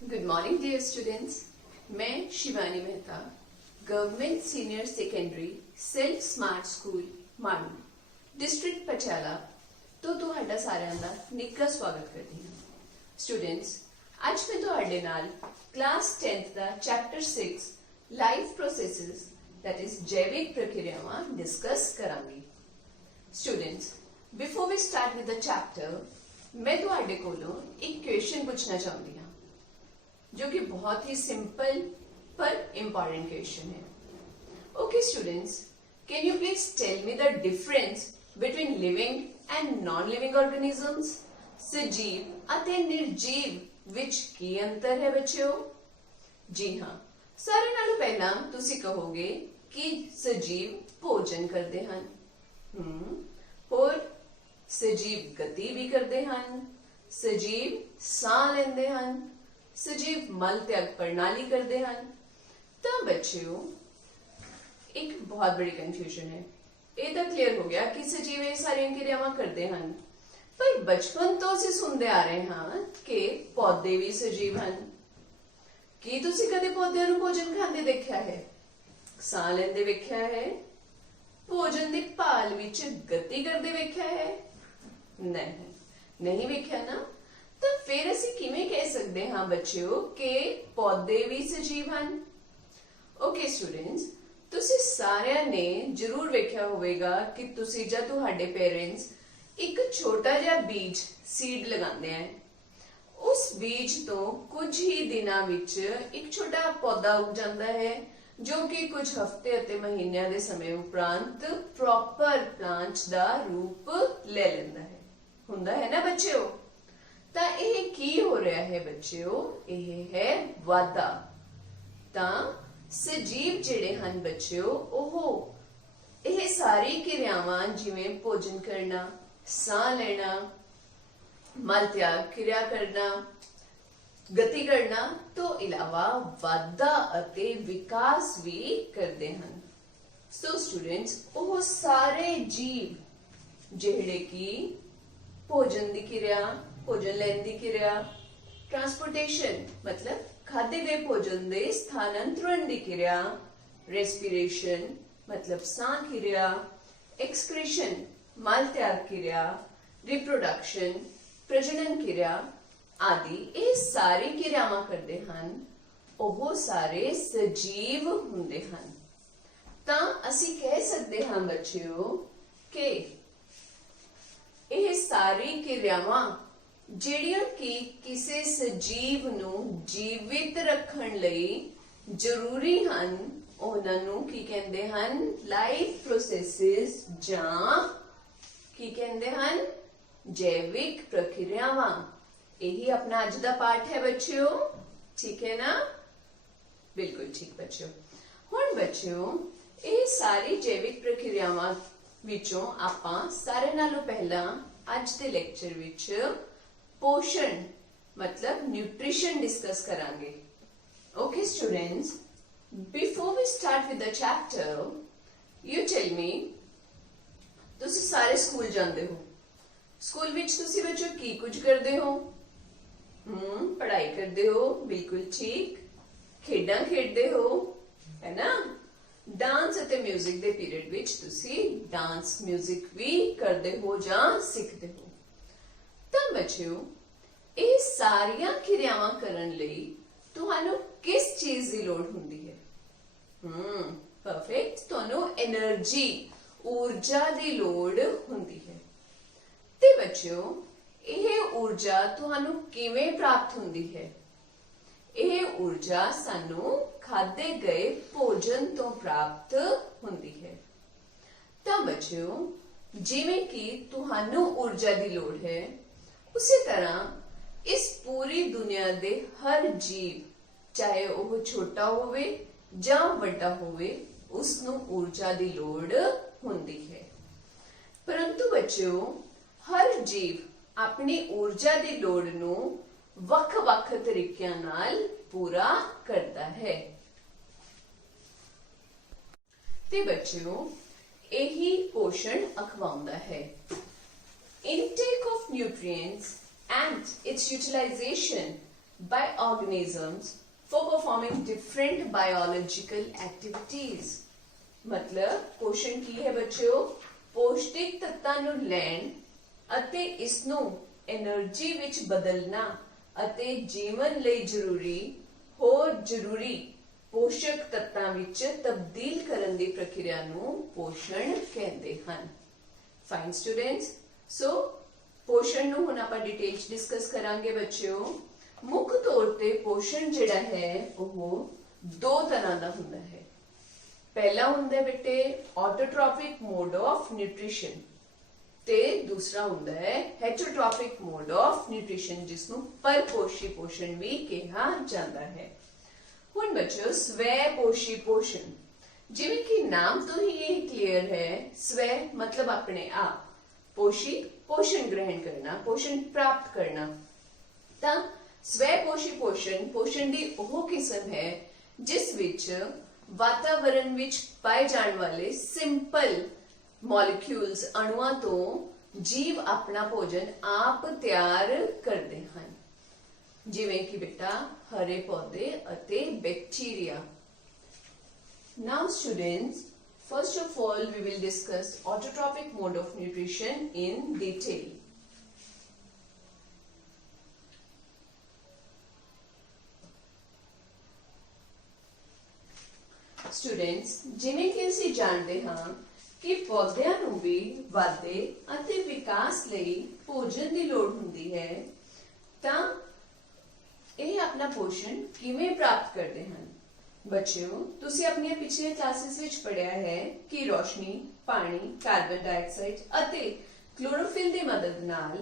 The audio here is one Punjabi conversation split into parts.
Good morning dear students. मैं Shivani Mehta government senior secondary self smart school Maru district Patiala तो तुहाडा सारिਆਂ ਦਾ ਨਿੱਘਾ ਸਵਾਗਤ ਕਰਦੀ ਹਾਂ। स्टूडेंट्स ਅੱਜ ਮੈਂ ਤੁਹਾਡੇ ਨਾਲ क्लास 10th ਦਾ chapter 6 life processes that is ਜੈਵਿਕ ਪ੍ਰਕਿਰਿਆਵਾਂ ਡਿਸਕਸ ਕਰਾਂਗੀ। Students before we start with the chapter मैं ਤੁਹਾਡੇ ਕੋਲੋਂ ਇੱਕ ਕੁਐਸਚਨ ਪੁੱਛਣਾ ਚਾਹੁੰਦੀ ਹਾਂ जो कि बहुत ही सिंपल पर इम्पॉर्टेंट क्वेश्चन है। Okay students, can you please tell me the difference between living and non living organisms? सजीव अते निर्जीव विच की अंतर है बच्चों? जी हाँ, सारे नालों पहला तुसी कहोगे कि सजीव भोजन करते हैं और सजीव गति भी करते हैं, सजीव साह लेंदे हैं, सजीव मल त्याग प्रणाली करते हैं। तो बच्चों एक बहुत बड़ी कंफ्यूजन है। ये तो क्लियर हो गया कि सजीव ये सारी क्रियावां करते हैं, पर बचपन तो असीं सुनते आ रहे हैं कि पौधे भी सजीव हैं। की तुसीं कदे पौधे नूं भोजन खांदे देखिया है, साह लेंदे वेख्या है, भोजन दी भाल विच गति करदे वेख्या है? नहीं वेख्या ना। तो फिर असी किवें कह सकते हाँ बच्चों कि पौधे भी सजीव हैं? ओके स्टूडेंट्स, तुसी सारिਆਂ ने जरूर वेख्या होवेगा कि तुसी जब तुहाडे पेरेंट्स एक छोटा जिहा बीज सीड लगाते हैं, उस बीज तो कुछ ही दिनों विच एक छोटा पौधा उग जाता है जो कि कुछ हफ्ते अते महीनों के समय उपरांत प्रॉपर प्लांट दा रूप ले लेंदा है। हुंदा है ना बच्चों? ਤਾਂ ਇਹ ਕੀ ਹੋ ਰਿਹਾ ਹੈ ਬੱਚਿਓ? ਇਹ ਹੈ ਵਾਧਾ। ਤਾਂ ਸਜੀਵ ਜਿਹੜੇ ਹਨ ਬੱਚਿਓ ਉਹ ਇਹ ਸਾਰੀ ਕਿਰਿਆਵਾਂ ਜਿਵੇਂ ਭੋਜਨ ਕਰਨਾ, ਸਾਹ ਲੈਣਾ, ਮਲ ਤਿਆਗ ਕਿਰਿਆ ਕਰਨਾ, ਗਤੀ ਕਰਨਾ ਤੋਂ ਇਲਾਵਾ ਵਾਧਾ ਅਤੇ ਵਿਕਾਸ ਵੀ ਕਰਦੇ ਹਨ। ਸੋ ਸਟੂਡੈਂਟਸ ਉਹ ਸਾਰੇ ਜੀਵ ਜਿਹੜੇ ਕਿ ਭੋਜਨ ਦੀ ਕਿਰਿਆ, भोजन लैन की क्रिया, ट्रांसपोर्टेशन मतलब खाधे गए भोजन के स्थानांतरण की क्रिया, रेस्पिरेशन मतलब सांस क्रिया, एक्सक्रीशन मल त्याग क्रिया, रिप्रोडक्शन प्रजनन क्रिया आदि ये सारी क्रियावां करते हैं ओह सारे सजीव हुंदे हैं। तां असी कह सकते हैं बच्चों कि ये सारी क्रियावां ਜਿਹੜੀਆਂ ਕਿ ਕਿਸੇ ਸਜੀਵ ਨੂੰ ਜੀਵਿਤ ਰੱਖਣ ਲਈ ਜ਼ਰੂਰੀ ਹਨ ਉਹਨਾਂ ਨੂੰ ਕੀ ਕਹਿੰਦੇ ਹਨ? ਲਾਈਫ ਪ੍ਰੋਸੈਸਸ ਜਾਂ ਕੀ ਕਹਿੰਦੇ ਹਨ? ਜੈਵਿਕ ਪ੍ਰਕਿਰਿਆਵਾਂ। ਇਹੀ ਆਪਣਾ ਅੱਜ ਦਾ ਪਾਠ ਹੈ ਬੱਚਿਓ, ਠੀਕ ਹੈ ਨਾ? ਬਿਲਕੁਲ ਠੀਕ ਬੱਚਿਓ। ਹੁਣ ਬੱਚਿਓ ਇਹ ਸਾਰੀ ਜੈਵਿਕ ਪ੍ਰਕਿਰਿਆਵਾਂ ਵਿੱਚੋਂ ਆਪਾਂ ਸਾਰੇ ਨਾਲੋਂ ਪਹਿਲਾਂ ਅੱਜ ਦੇ ਲੈਕਚਰ ਵਿੱਚ पोषण मतलब न्यूट्रिशन डिस्कस करांगे। Okay students, before we start with the chapter you tell me, तुसी सारे स्कूल जांदे हो, स्कूल विच तुसी बच्चों की कुछ करदे हो? पढ़ाई करदे हो, बिल्कुल ठीक। खेडां खेडदे हो, है ना? डांस अते म्यूजिक दे पीरियड विच तुसी डांस म्यूजिक भी करदे हो जां सिखदे हो। ਤਾਂ ਬੱਚਿਓ ਇਹ ਸਾਰੀਆਂ ਕਿਰਿਆਵਾਂ ਕਰਨ ਲਈ ਤੁਹਾਨੂੰ ਕਿਸ ਚੀਜ਼ ਦੀ ਲੋੜ ਹੁੰਦੀ ਹੈ? ਪਰਫੈਕਟ, ਤੁਹਾਨੂੰ એનર્ਜੀ ਊਰਜਾ ਦੀ ਲੋੜ ਹੁੰਦੀ ਹੈ। ਤੇ ਬੱਚਿਓ ਇਹ ਊਰਜਾ ਤੁਹਾਨੂੰ ਕਿਵੇਂ ਪ੍ਰਾਪਤ ਹੁੰਦੀ ਹੈ? ਇਹ ਊਰਜਾ ਸਾਨੂੰ ਖਾਦੇ ਗਏ ਭੋਜਨ ਤੋਂ ਪ੍ਰਾਪਤ ਹੁੰਦੀ ਹੈ। ਤਾਂ ਬੱਚਿਓ ਜਿਵੇਂ ਕਿ ਤੁਹਾਨੂੰ ਊਰਜਾ ਦੀ ਲੋੜ ਹੈ उसी तरह इस पूरी दुनिया दे हर जीव चाहे वह छोटा होवे जां वड्डा होवे उसनू ऊर्जा दी लोड़ हुंदी है। परंतु बच्चों हर जीव अपनी ऊर्जा दी लोड़ नू वख-वख तरीकिਆਂ ਨਾਲ पूरा करता है। ते बच्चों यही पोषण अखवाउंदा है। Intake of nutrients and its utilization by organisms for performing different biological activities। मतलब पोषण की है बच्चों, पौष्टिक तत्तां नूं लैण ਅਤੇ ਇਸ ਨੂੰ એનર્ਜੀ ਵਿੱਚ ਬਦਲਣਾ ਅਤੇ ਜੀਵਨ ਲਈ ਜ਼ਰੂਰੀ पोषक तत्तां विच तब्दील करन दी प्रक्रिया नूं पोषण कहंदे हन। फाइन स्टूडेंट्स, सो पोषण नूं हुण आपां डिटेल च डिस्कस करांगे बच्चों। मुख तौर ते पोषण जिहड़ा है वो दो तरह दा हुंदा है। पहला हुंदा बेटे ऑटोट्रॉफिक मोड ऑफ न्यूट्रिशन ते दूसरा हुंदा है हेटरोट्रॉफिक मोड ऑफ न्यूट्रिशन, जिसनूं परपोषी पोषण भी कहा जाता है। ਹੁਣ ਬੱਚਿਓ ਸਵੈ ਪੋਸ਼ੀ ਪੋषण, ਜਿਵੇਂ ਕਿ ਨਾਮ ਤੋਂ ਹੀ ਇਹ ਕਲੀਅਰ ਹੈ, ਸਵੈ मतलब अपने आप, पोषी पोषण ग्रहण करना, पोषण प्राप्त करना। ਤਾਂ ਸਵੈ ਪੋਸ਼ੀ पोषण ਦੀ ਉਹ ਕਿਸਮ ਹੈ ਜਿਸ ਵਿੱਚ ਵਾਤਾਵਰਣ ਵਿੱਚ ਪਾਏ ਜਾਣ ਵਾਲੇ ਸਿੰਪਲ ਮੋਲੀਕਿਊਲਸ ਅਣੂਆਂ ਤੋਂ ਜੀਵ ਆਪਣਾ ਭੋਜਨ ਆਪ ਤਿਆਰ ਕਰਦੇ ਹਨ, ਜਿਵੇਂ ਕਿ ਬੇਟਾ हरे पौधे अते bacteria. Now students, first of all we will discuss autotrophic mode of nutrition in detail. Students, ਜਿਵੇਂ ਕਿ ਅਸੀਂ ਜਾਣਦੇ ਹਾਂ ਕਿ ਪੌਦਿਆਂ ਨੂੰ ਵੀ ਵਾਧੇ ਅਤੇ ਵਿਕਾਸ ਲਈ ਭੋਜਨ ਦੀ ਲੋੜ ਹੁੰਦੀ ਹੈ, ਤਾਂ ਇਹ ਆਪਣਾ ਪੋਸ਼ਣ ਕਿਵੇਂ ਪ੍ਰਾਪਤ ਕਰਦੇ ਹਨ। ਬੱਚਿਓ, ਤੁਸੀਂ ਆਪਣੀਆਂ ਪਿਛਲੇ ਕਲਾਸਿਸ ਵਿੱਚ ਪੜ੍ਹਿਆ ਹੈ ਕਿ ਰੋਸ਼ਨੀ, ਪਾਣੀ, ਕਾਰਬਨ ਡਾਈਆਕਸਾਈਡ ਅਤੇ ਕਲੋਰੋਫਿਲ ਦੀ ਮਦਦ ਨਾਲ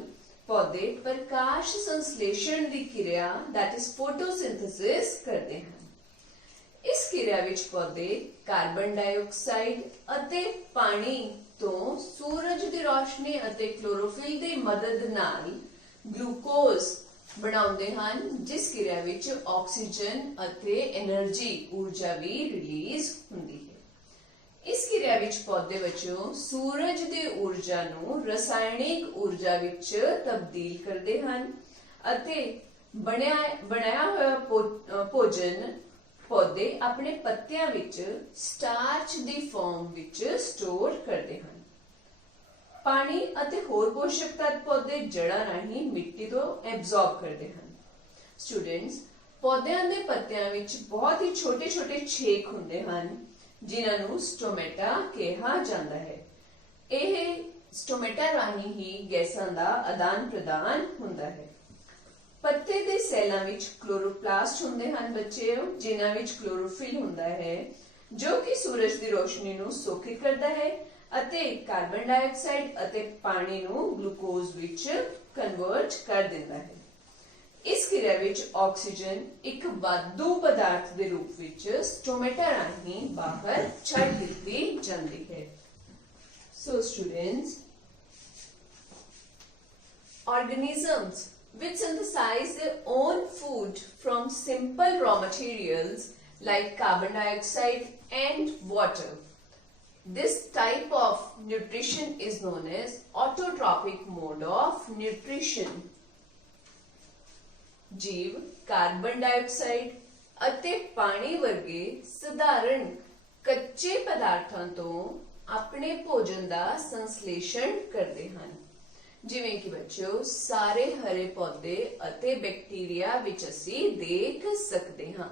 ਪੌਦੇ ਪ੍ਰਕਾਸ਼ ਸੰਸਲੇਸ਼ਣ ਦੀ ਕਿਰਿਆ that is photosynthesis ਕਰਦੇ ਹਨ। ਇਸ ਕਿਰਿਆ ਵਿੱਚ ਪੌਦੇ ਕਾਰਬਨ ਡਾਈਆਕਸਾਈਡ ਅਤੇ ਪਾਣੀ ਤੋਂ ਸੂਰਜ ਦੀ ਰੋਸ਼ਨੀ ਅਤੇ ਕਲੋਰੋਫਿਲ ਦੀ ਮਦਦ ਨਾਲ ਗਲੂਕੋਜ਼ ਬਣਾਉਂਦੇ ਹਨ, ਜਿਸ ਕਿਰਿਆ ਵਿੱਚ ਆਕਸੀਜਨ ਅਤੇ એનર્ਜੀ ਊਰਜਾ ਵੀ ਰਿਲੀਜ਼ ਹੁੰਦੀ ਹੈ। ਇਸ ਕਿਰਿਆ ਵਿੱਚ ਪੌਦੇ ਵਿੱਚੋਂ ਸੂਰਜ ਦੀ ਊਰਜਾ ਨੂੰ ਰਸਾਇਣਿਕ ਊਰਜਾ ਵਿੱਚ ਤਬਦੀਲ ਕਰਦੇ ਹਨ ਅਤੇ ਬਣਾਇਆ ਹੋਇਆ ਭੋਜਨ ਪੌਦੇ ਆਪਣੇ ਪੱਤਿਆਂ ਵਿੱਚ ਸਟਾਰਚ ਦੀ ਫਾਰਮ ਵਿੱਚ ਸਟੋਰ ਕਰਦੇ ਹਨ। ਪਾਣੀ ਅਤੇ ਹੋਰ ਪੋਸ਼ਕ ਤੱਤ ਪੌਦੇ ਜੜ੍ਹਾਂ ਰਾਹੀਂ ਮਿੱਟੀ ਤੋਂ ਐਬਜ਼ੌਰਬ ਕਰਦੇ ਹਨ। ਸਟੂਡੈਂਟਸ, ਪੌਦਿਆਂ ਦੇ ਪੱਤਿਆਂ ਵਿੱਚ ਬਹੁਤ ਹੀ ਛੋਟੇ-ਛੋਟੇ ਛੇਕ ਹੁੰਦੇ ਹਨ, ਜਿਨ੍ਹਾਂ ਨੂੰ ਸਟੋਮੇਟਾ ਕਿਹਾ ਜਾਂਦਾ ਹੈ। ਇਹ ਸਟੋਮੇਟਾ ਰਾਹੀਂ ਹੀ ਗੈਸਾਂ ਦਾ ਆਦਾਨ ਪ੍ਰਦਾਨ ਹੁੰਦਾ ਹੈ। ਪੱਤੇ ਦੇ ਸੈੱਲਾਂ ਵਿੱਚ ਕਲੋਰੋਪਲਾਸਟ ਹੁੰਦੇ ਹਨ ਬੱਚਿਓ, ਜਿਨ੍ਹਾਂ ਵਿੱਚ ਕਲੋਰੋਫਿਲ ਹੁੰਦਾ ਹੈ, ਜੋ ਕਿ ਸੂਰਜ ਦੀ ਰੋਸ਼ਨੀ ਨੂੰ ਸੋਖਿਤ ਕਰਦਾ ਹੈ ਅਤੇ ਕਾਰਬਨ ਡਾਈਆਕਸਾਈਡ ਅਤੇ ਪਾਣੀ ਨੂੰ ਗਲੂਕੋਜ਼ ਵਿੱਚ ਕਨਵਰਟ ਕਰ ਦਿੰਦਾ ਹੈ। ਇਸ ਕਿਰਿਆ ਵਿੱਚ ਆਕਸੀਜਨ ਇੱਕ ਵਾਧੂ ਪਦਾਰਥ ਦੇ ਰੂਪ ਵਿੱਚ ਸਟੋਮੇਟਾ ਰਾਹੀਂ ਬਾਹਰ ਛੱਡ ਦਿੱਤੀ ਜਾਂਦੀ ਹੈ। So students, organisms which synthesize their own food from simple raw materials like carbon dioxide and water. This type of nutrition is known as autotrophic mode of nutrition. जीव कार्बन डाइऑक्साइड ਅਤੇ ਪਾਣੀ ਵਰਗੇ ਸਧਾਰਨ ਕੱਚੇ ਪਦਾਰਥਾਂ ਤੋਂ ਆਪਣੇ ਭੋਜਨ ਦਾ ਸੰਸਲੇਸ਼ਣ ਕਰਦੇ ਹਨ, ਜਿਵੇਂ ਕਿ ਬੱਚਿਓ ਸਾਰੇ ਹਰੇ ਪੌਦੇ ਅਤੇ ਬੈਕਟੀਰੀਆ ਵਿੱਚ ਅਸੀਂ ਦੇਖ ਸਕਦੇ ਹਾਂ।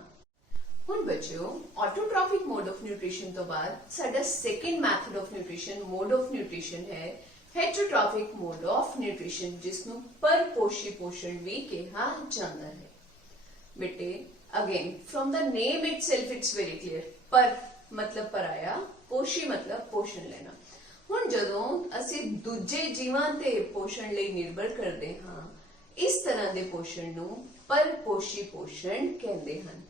ਹੁਣ ਬੱਚਿਓ, ਆਟੋਟ੍ਰੋਫਿਕ ਮੋਡ ਆਫ ਨਿਊਟ੍ਰੀਸ਼ਨ ਤੋਂ ਬਾਅਦ ਸਾਡਾ second method of nutrition, mode of nutrition ਹੈ ਹੈਟਰੋਟ੍ਰੋਫਿਕ ਮੋਡ ਆਫ ਨਿਊਟ੍ਰੀਸ਼ਨ, ਜਿਸ ਨੂੰ ਪਰਪੋਸ਼ੀ ਪੋਸ਼ਣ ਵੀ ਕਿਹਾ ਜਾਂਦਾ ਹੈ। ਬੇਟੇ, ਅਗੇਨ ਫਰਮ ਦਾ name itself it's very clear. ਪਰ ਮਤਲਬ ਪਰਾਇਆ, ਪੋਸ਼ੀ ਮਤਲਬ ਪੋਸ਼ਣ ਲੈਣਾ। ਹੁਣ ਜਦੋਂ ਅਸੀਂ ਦੂਜੇ ਜੀਵਾਂ ਤੇ ਪੋਸ਼ਣ ਲਈ ਨਿਰਭਰ ਕਰਦੇ ਹਾਂ, ਇਸ ਤਰ੍ਹਾਂ ਦੇ ਪੋਸ਼ਣ ਨੂੰ ਪਰਪੋਸ਼ੀ ਪੋਸ਼ਣ ਕਹਿੰਦੇ ਹਨ।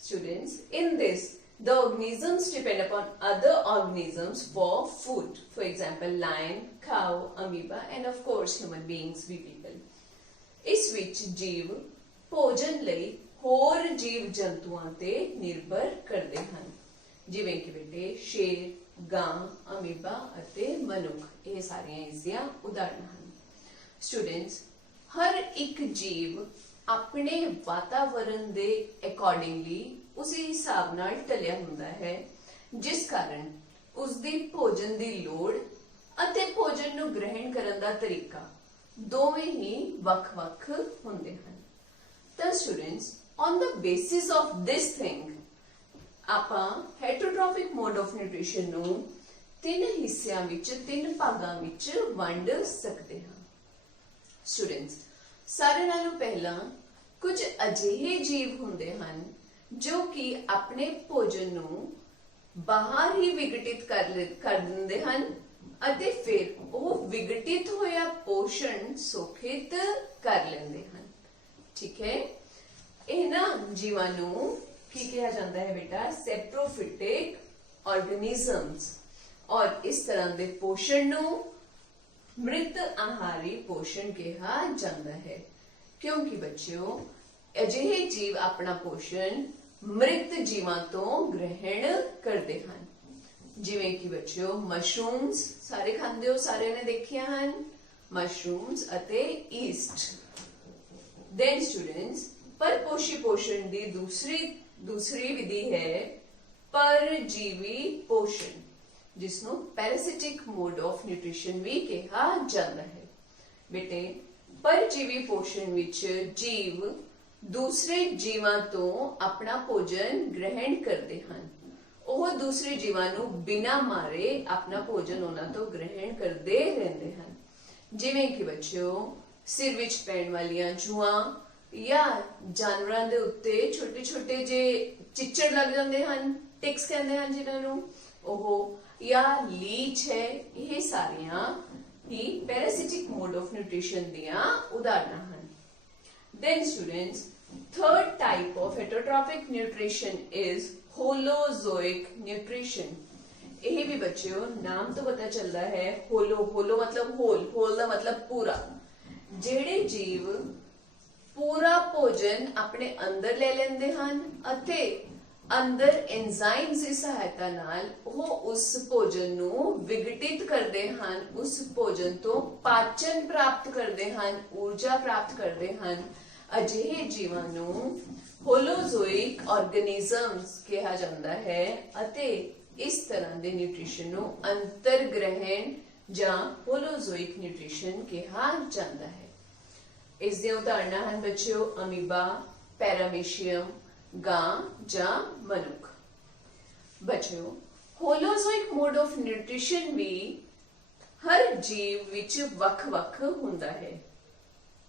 Students, in this, the organisms depend upon other organisms for food. For example, lion, cow, amoeba, and of course human beings, we people. ਇਸ ਵਿੱਚ ਜੀਵ ਭੋਜਨ ਲਈ ਹੋਰ ਜੀਵ ਜੰਤੂਆਂ ਤੇ ਨਿਰਭਰ ਕਰਦੇ ਹਨ, ਜਿਵੇਂ ਕਿ ਬੇਟੇ ਸ਼ੇਰ, ਗਾਂ, ਅਮੀਬਾ ਅਤੇ ਮਨੁੱਖ। ਇਹ ਸਾਰੀਆਂ ਇਸ ਦੀਆਂ ਉਦਾਹਰਨਾਂ ਹਨ। ਸਟੂਡੈਂਟਸ, ਹਰ ਇੱਕ ਜੀਵ ਆਪਣੇ ਵਾਤਾਵਰਣ ਦੇ ਅਕੋਰਡਿੰਗਲੀ ਉਸੇ ਹਿਸਾਬ ਨਾਲ ਢਲਿਆ ਹੁੰਦਾ ਹੈ, ਜਿਸ ਕਾਰਨ ਉਸ ਦੀ ਭੋਜਨ ਦੀ ਲੋੜ ਅਤੇ ਭੋਜਨ ਨੂੰ ਗ੍ਰਹਿਣ ਕਰਨ ਦਾ ਤਰੀਕਾ ਦੋਵੇਂ ਹੀ ਵੱਖ-ਵੱਖ ਹੁੰਦੇ ਹਨ। ਤਾਂ students, on the basis of this thing ਆਪਾਂ heterotrophic mode of nutrition ਨੂੰ ਤਿੰਨ ਹਿੱਸਿਆਂ ਵਿੱਚ, ਤਿੰਨ ਭਾਗਾਂ ਵਿੱਚ ਵੰਡ ਸਕਦੇ ਹਾਂ। ਸਟੂਡੈਂਟਸ, ਸਾਰੇ ਨਾਲੋਂ ਪਹਿਲਾਂ ਕੁਝ ਅਜਿਹੇ ਜੀਵ ਹੁੰਦੇ ਹਨ ਜੋ ਕਿ ਆਪਣੇ ਭੋਜਨ ਨੂੰ ਬਾਹਰ ਹੀ ਵਿਘਟਿਤ ਕਰ ਦਿੰਦੇ ਹਨ ਅਤੇ ਫਿਰ ਉਹ ਵਿਘਟਿਤ ਹੋਇਆ ਪੋਸ਼ਣ ਸੋਖਿਤ ਕਰ ਲੈਂਦੇ ਹਨ। ਠੀਕ ਹੈ, ਇਹਨਾਂ ਜੀਵਾਂ ਨੂੰ ਕੀ ਕਿਹਾ ਜਾਂਦਾ ਹੈ ਬੇਟਾ? ਸੈਪਰੋਫਿਟਿਕ ਆਰਗੇਨਿਜ਼ਮਸ। ਔਰ ਇਸ ਤਰ੍ਹਾਂ ਦੇ ਪੋਸ਼ਣ ਨੂੰ ਮ੍ਰਿਤ ਆਹਾਰੀ ਪੋਸ਼ਣ ਕਿਹਾ ਜਾਂਦਾ ਹੈ, ਕਿਉਂਕਿ ਬੱਚਿਓ ਅਜਿਹੇ ਜੀਵ ਆਪਣਾ ਪੋਸ਼ਣ ਮ੍ਰਿਤ ਜੀਵਾਂ ਤੋਂ ਗ੍ਰਹਿਣ ਕਰਦੇ ਹਨ। ਜਿਵੇਂ ਕਿ ਬੱਚਿਓ ਮਸ਼ਰੂਮਸ, ਸਾਰੇ ਖਾਂਦੇ ਹੋ, ਸਾਰਿਆਂ ਨੇ ਦੇਖੀਆਂ ਹਨ, ਮਸ਼ਰੂਮਸ ਅਤੇ ਈਸਟ। ਦੈਨ ਸਟੂਡੈਂਟਸ, ਪਰਪੋਸ਼ੀ ਪੋਸ਼ਣ ਦੀ ਦੂਸਰੀ ਵਿਧੀ ਹੈ ਪਰਜੀਵੀ ਪੋਸ਼ਣ, ਜਿਸ ਨੂੰ ਪੈਰਾਸਿਟਿਕ ਮੋਡ ਆਫ ਨਿਊਟ੍ਰੀਸ਼ਨ ਵੀ ਕਿਹਾ ਜਾਂਦਾ ਹੈ। ਬੇਟੇ, ਪਰਜੀਵੀ ਪੋਸ਼ਣ ਵਿੱਚ ਜੀਵ ਦੂਸਰੇ ਜੀਵਾਂ ਤੋਂ ਆਪਣਾ ਭੋਜਨ ਗ੍ਰਹਿਣ ਕਰਦੇ ਹਨ। ਉਹ ਦੂਸਰੇ ਜੀਵਾਂ ਨੂੰ ਬਿਨਾਂ ਮਾਰੇ ਆਪਣਾ ਭੋਜਨ ਉਹਨਾਂ ਤੋਂ ਗ੍ਰਹਿਣ ਕਰਦੇ ਰਹਿੰਦੇ ਹਨ। ਜਿਵੇਂ ਕਿ ਬੱਚਿਓ ਸਿਰ ਵਿੱਚ ਪੈਣ ਵਾਲੀਆਂ ਜੂਆਂ ਜਾਂ ਜਾਨਵਰਾਂ ਦੇ ਉੱਤੇ ਛੋਟੇ ਛੋਟੇ ਜਿਹੇ ਚਿੱਚੜ ਲੱਗ ਜਾਂਦੇ ਹਨ, ਟਿਕਸ ਕਹਿੰਦੇ ਹਨ ਜਿਨ੍ਹਾਂ ਨੂੰ, ਉਹ ਜਾਂ ਲੀਚ ਹੈ, ਇਹ ਸਾਰੀਆਂ ਹੀ ਪੈਰਾਸਿਟਿਕ ਮੋਡ ਆਫ ਨਿਊਟ੍ਰੀਸ਼ਨ ਦੀਆਂ ਉਦਾਹਰਨਾਂ ਹਨ। Then students, third type of heterotrophic nutrition is holozoic nutrition। ਇਹ ਵੀ ਬੱਚਿਓ ਨਾਮ ਤੋਂ ਪਤਾ ਚੱਲਦਾ ਹੈ, ਹੋਲੋ ਮਤਲਬ ਹੋਲ ਦਾ ਮਤਲਬ ਪੂਰਾ। ਜਿਹੜੇ ਜੀਵ ਪੂਰਾ ਭੋਜਨ ਆਪਣੇ ਅੰਦਰ ਲੈ ਲੈਂਦੇ ਹਨ ਅਤੇ ਅੰਦਰ ਐਂਜ਼ਾਈਮਸ ਦੀ ਸਹਾਇਤਾ ਨਾਲ ਉਹ ਉਸ ਭੋਜਨ ਨੂੰ ਵਿਘਟਿਤ ਕਰਦੇ ਹਨ, ਉਸ ਭੋਜਨ ਤੋਂ ਪਾਚਨ ਪ੍ਰਾਪਤ ਕਰਦੇ ਹਨ, ਊਰਜਾ ਪ੍ਰਾਪਤ ਕਰਦੇ ਹਨ। ਅਜਿਹੇ ਜੀਵਾਂ ਨੂੰ ਹੋਲੋਜ਼ੋਇਕ ਆਰਗੇਨਿਜ਼ਮਸ ਕਿਹਾ ਜਾਂਦਾ ਹੈ ਅਤੇ ਇਸ ਤਰ੍ਹਾਂ ਦੇ ਨਿਊਟ੍ਰੀਸ਼ਨ ਨੂੰ ਅੰਤਰ ਗ੍ਰਹਿਣ ਜਾਂ ਹੋਲੋਜ਼ੋਇਕ ਨਿਊਟ੍ਰੀਸ਼ਨ ਕਿਹਾ ਜਾਂਦਾ ਹੈ। ਇਸ ਦੀਆਂ ਉਦਾਹਰਨਾਂ ਹਨ ਬੱਚਿਓ ਅਮੀਬਾ, ਪੈਰਾਮੀਸ਼ੀਅਮ, ਗਾਂ ਜਾਂ ਮਨੁੱਖ। ਬੱਚਿਓ ਹੋਲੋਜ਼ੋਇਕ ਮੋਡ ਆਫ ਨਿਊਟ੍ਰੀਸ਼ਨ ਵੀ ਹਰ ਜੀਵ ਵਿੱਚ ਵੱਖ-ਵੱਖ ਹੁੰਦਾ ਹੈ।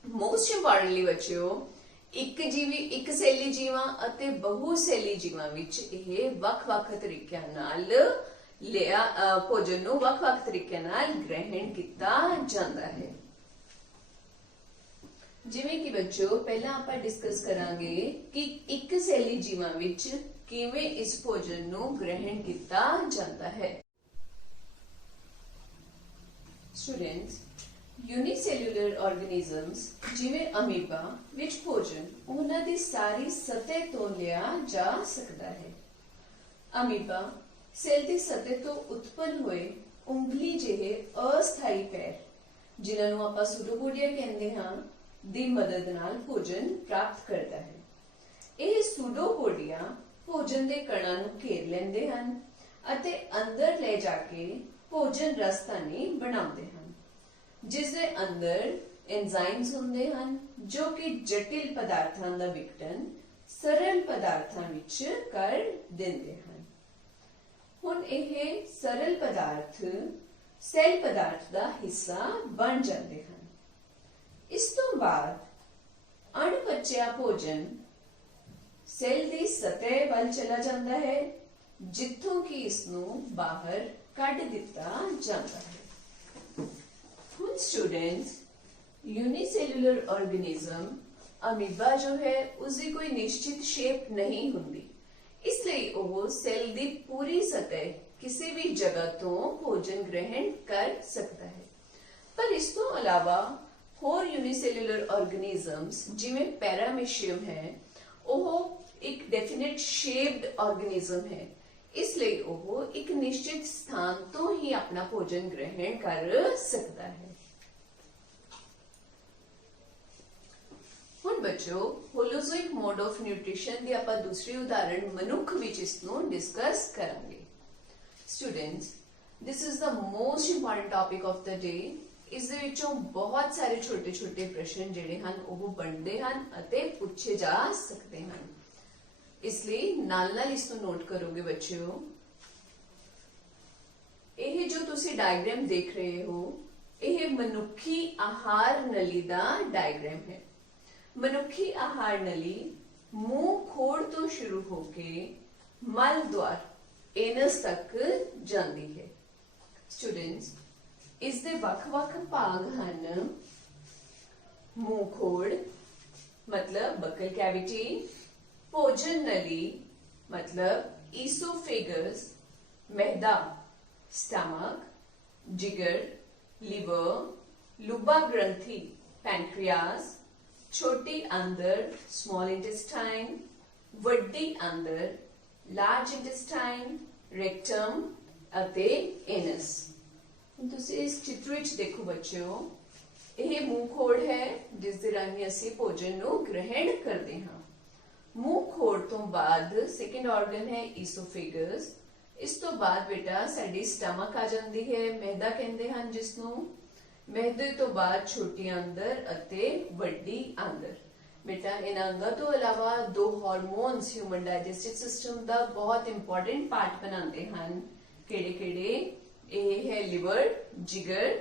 ਮੋਸਟ ਇੰਪੋਰਟੈਂਟਲੀ ਬੱਚਿਓ ਇੱਕ ਸੈਲੀ ਜੀਵਾਂ ਅਤੇ ਬਹੁ ਸੈਲੀ ਜੀਵਾਂ ਵਿੱਚ ਇਹ ਵੱਖ-ਵੱਖ ਤਰੀਕਿਆਂ ਨਾਲ ਭੋਜਨ ਨੂੰ ਵੱਖ-ਵੱਖ ਤਰੀਕਿਆਂ ਨਾਲ ਗ੍ਰਹਿਣ ਕੀਤਾ ਜਾਂਦਾ ਹੈ। ਜਿਵੇਂ ਕਿ ਬੱਚਿਓ ਪਹਿਲਾਂ ਆਪਾਂ ਡਿਸਕਸ ਕਰਾਂਗੇ ਕਿ ਇੱਕ ਸੈਲੀ ਜੀਵਾਂ ਵਿੱਚ ਕਿਵੇਂ ਇਸ ਭੋਜਨ ਨੂੰ ਗ੍ਰਹਿਣ ਕੀਤਾ ਜਾਂਦਾ ਹੈ। ਸਟੂਡੈਂਟਸ, ਯੂਨੀਸੈਲੂਲਰ ਆਰਗੇਨਿਜ਼ਮਸ ਜਿਵੇਂ ਅਮੀਬਾ ਵਿੱਚ ਭੋਜਨ ਉਹਨਾਂ ਦੀ ਸਾਰੀ ਸਤਹ ਤੋਂ ਲਿਆ ਜਾ ਸਕਦਾ ਹੈ। ਅਮੀਬਾ ਸੈਲ ਦੀ ਸਤਹ ਤੋਂ ਉਤਪੰਨ ਹੋਏ ਉਂਗਲੀ ਜਿਹੇ ਅਸਥਾਈ ਪੈਰ, ਜਿਨ੍ਹਾਂ ਨੂੰ ਆਪਾਂ ਸੂਡੋਪੋਡੀਆ ਕਹਿੰਦੇ ਹਾਂ, ਦੀ ਮਦਦ ਨਾਲ ਭੋਜਨ ਪ੍ਰਾਪਤ ਕਰਦਾ ਹੈ। ਇਹ ਸੂਡੋਪੋਡੀਆ ਭੋਜਨ ਦੇ ਕਣਾਂ ਨੂੰ ਘੇਰ ਲੈਂਦੇ ਹਨ ਅਤੇ ਅੰਦਰ ਲੈ ਜਾ ਕੇ ਭੋਜਨ ਰਸਤਾਨੀ ਬਣਾਉਂਦੇ ਹਨ, ਜਿਸ ਦੇ ਅੰਦਰ ਐਂਜ਼ਾਈਮਸ ਹੁੰਦੇ ਹਨ ਜੋ ਕਿ ਜਟਿਲ ਪਦਾਰਥਾਂ ਦਾ ਵਿਘਟਨ ਸਰਲ ਪਦਾਰਥਾਂ ਵਿੱਚ ਕਰ ਦਿੰਦੇ ਹਨ। ਹੁਣ ਇਹ ਸਰਲ ਪਦਾਰਥ ਸੈਲ ਪਦਾਰਥ ਦਾ ਹਿੱਸਾ ਬਣ ਜਾਂਦੇ ਹਨ। ਇਸ ਤੋਂ ਬਾਅਦ ਅਣਪਚਿਆ ਭੋਜਨ ਸੈਲ ਦੀ ਸਤਹ ਵੱਲ ਚਲਾ ਜਾਂਦਾ ਹੈ, ਜਿੱਥੋਂ ਕਿ ਇਸ ਨੂੰ ਬਾਹਰ ਕੱਢ ਦਿੱਤਾ ਜਾਂਦਾ ਹੈ। ਹੁਣ ਸਟੂਡੈਂਟਸ, यूनिसेलुलर ऑर्गेनिज्म अमीबा जो है उसकी कोई निश्चित शेप नहीं होंदी, इसलिए वो सेल दी पूरी सतह किसी भी जगह तो भोजन ग्रहण कर सकता है। पर इस तो अलावा होर यूनिसेलुलर ऑर्गेनिजम्स जिमें पैरामीशियम है, वह एक डेफिनेट शेप्ड ऑर्गेनिज्म है, इसलिए वह एक निश्चित स्थान तो ही अपना भोजन ग्रहण कर सकता है। ਹੁਣ ਬੱਚਿਓ ਹੋਲੋਜ਼ੋਇਕ ਮੋਡ ਆਫ ਨਿਊਟ੍ਰੀਸ਼ਨ ਦੀ ਆਪਾਂ ਦੂਸਰੀ ਉਦਾਹਰਣ ਮਨੁੱਖ ਵਿੱਚ ਇਸ ਨੂੰ ਡਿਸਕਸ ਕਰਾਂਗੇ। Students, this is the most important topic of the day. ਇਸ ਦੇ ਵਿੱਚੋਂ ਬਹੁਤ ਸਾਰੇ ਛੋਟੇ-ਛੋਟੇ ਪ੍ਰਸ਼ਨ ਜਿਹੜੇ ਹਨ ਉਹ ਬਣਦੇ ਹਨ ਅਤੇ ਪੁੱਛੇ ਜਾ ਸਕਦੇ ਹਨ। ਇਸ ਲਈ ਨਾਲ-ਨਾਲ ਇਸ ਨੂੰ ਨੋਟ ਕਰੋਗੇ ਬੱਚਿਓ। ਇਹ ਜੋ ਤੁਸੀਂ ਡਾਇਗਰਾਮ ਦੇਖ ਰਹੇ ਹੋ ਇਹ ਮਨੁੱਖੀ ਆਹਾਰ ਨਲੀ ਦਾ ਡਾਇਗਰਾਮ ਹੈ। ਮਨੁੱਖੀ ਆਹਾਰ ਨਲੀ ਮੂੰਹ ਖੋੜ ਤੋਂ ਸ਼ੁਰੂ ਹੋ ਕੇ ਮਲ ਦਵਾਰ ਐਨਸ ਤੱਕ ਜਾਂਦੀ ਹੈ। ਸਟੂਡੈਂਟਸ, ਇਸ ਦੇ ਵੱਖ-ਵੱਖ ਭਾਗ ਹਨ। ਮੂੰਹ ਖੋੜ मतलब बकल कैविटी, भोजन नली मतलब ईसोफेगस, मैदा स्टमक, जिगर लिवर, लुबा ग्रंथि पैनक्रियास, छोटी अंदर स्मॉल इंटेस्टाइन, वड्डी अंदर लार्ज इंटेस्टाइन, रेक्टम ਅਤੇ एनस। ਤੁਸੀਂ ਇਸ ਚਿੱਤਰ ਵਿੱਚ ਦੇਖੋ ਬੱਚਿਓ, ਇਹ ਮੂੰਹ ਖੋੜ ਹੈ ਜਿਸ ਦੇ ਰਾਹੀਂ ਅਸੀਂ ਭੋਜਨ ਨੂੰ ਗ੍ਰਹਿਣ ਕਰਦੇ ਹਾਂ। ਮੂੰਹ ਖੋੜ ਤੋਂ ਬਾਅਦ ਸੈਕੰਡ ਆਰਗਨ ਹੈ ਈਸੋਫੇਗਸ। ਇਸ ਤੋਂ ਬਾਅਦ ਬੇਟਾ ਸਾਡੀ ਸਟਮਕ ਆ ਜਾਂਦੀ ਹੈ, ਮੈਦਾ ਕਹਿੰਦੇ ਹਨ ਜਿਸ ਨੂੰ। ਮੈਦੇ ਤੋਂ ਬਾਅਦ ਛੋਟੀ ਅੰਦਰ ਅਤੇ ਵੱਡੀ ਅੰਦਰ। ਬੇਟਾ ਇਹਨਾਂ ਅੰਗਾਂ ਤੋਂ ਇਲਾਵਾ ਦੋ ਹਾਰਮੋਨਸ ਹਿਊਮਨ ਡਾਈਜੈਸਟਿਵ ਸਿਸਟਮ ਦਾ ਬਹੁਤ ਇੰਪੋਰਟੈਂਟ ਪਾਰਟ ਬਣਾਉਂਦੇ ਹਨ। ਕਿਹੜੇ-ਕਿਹੜੇ? ਇਹ ਹੈ ਲਿਵਰ, ਜਿਗਰ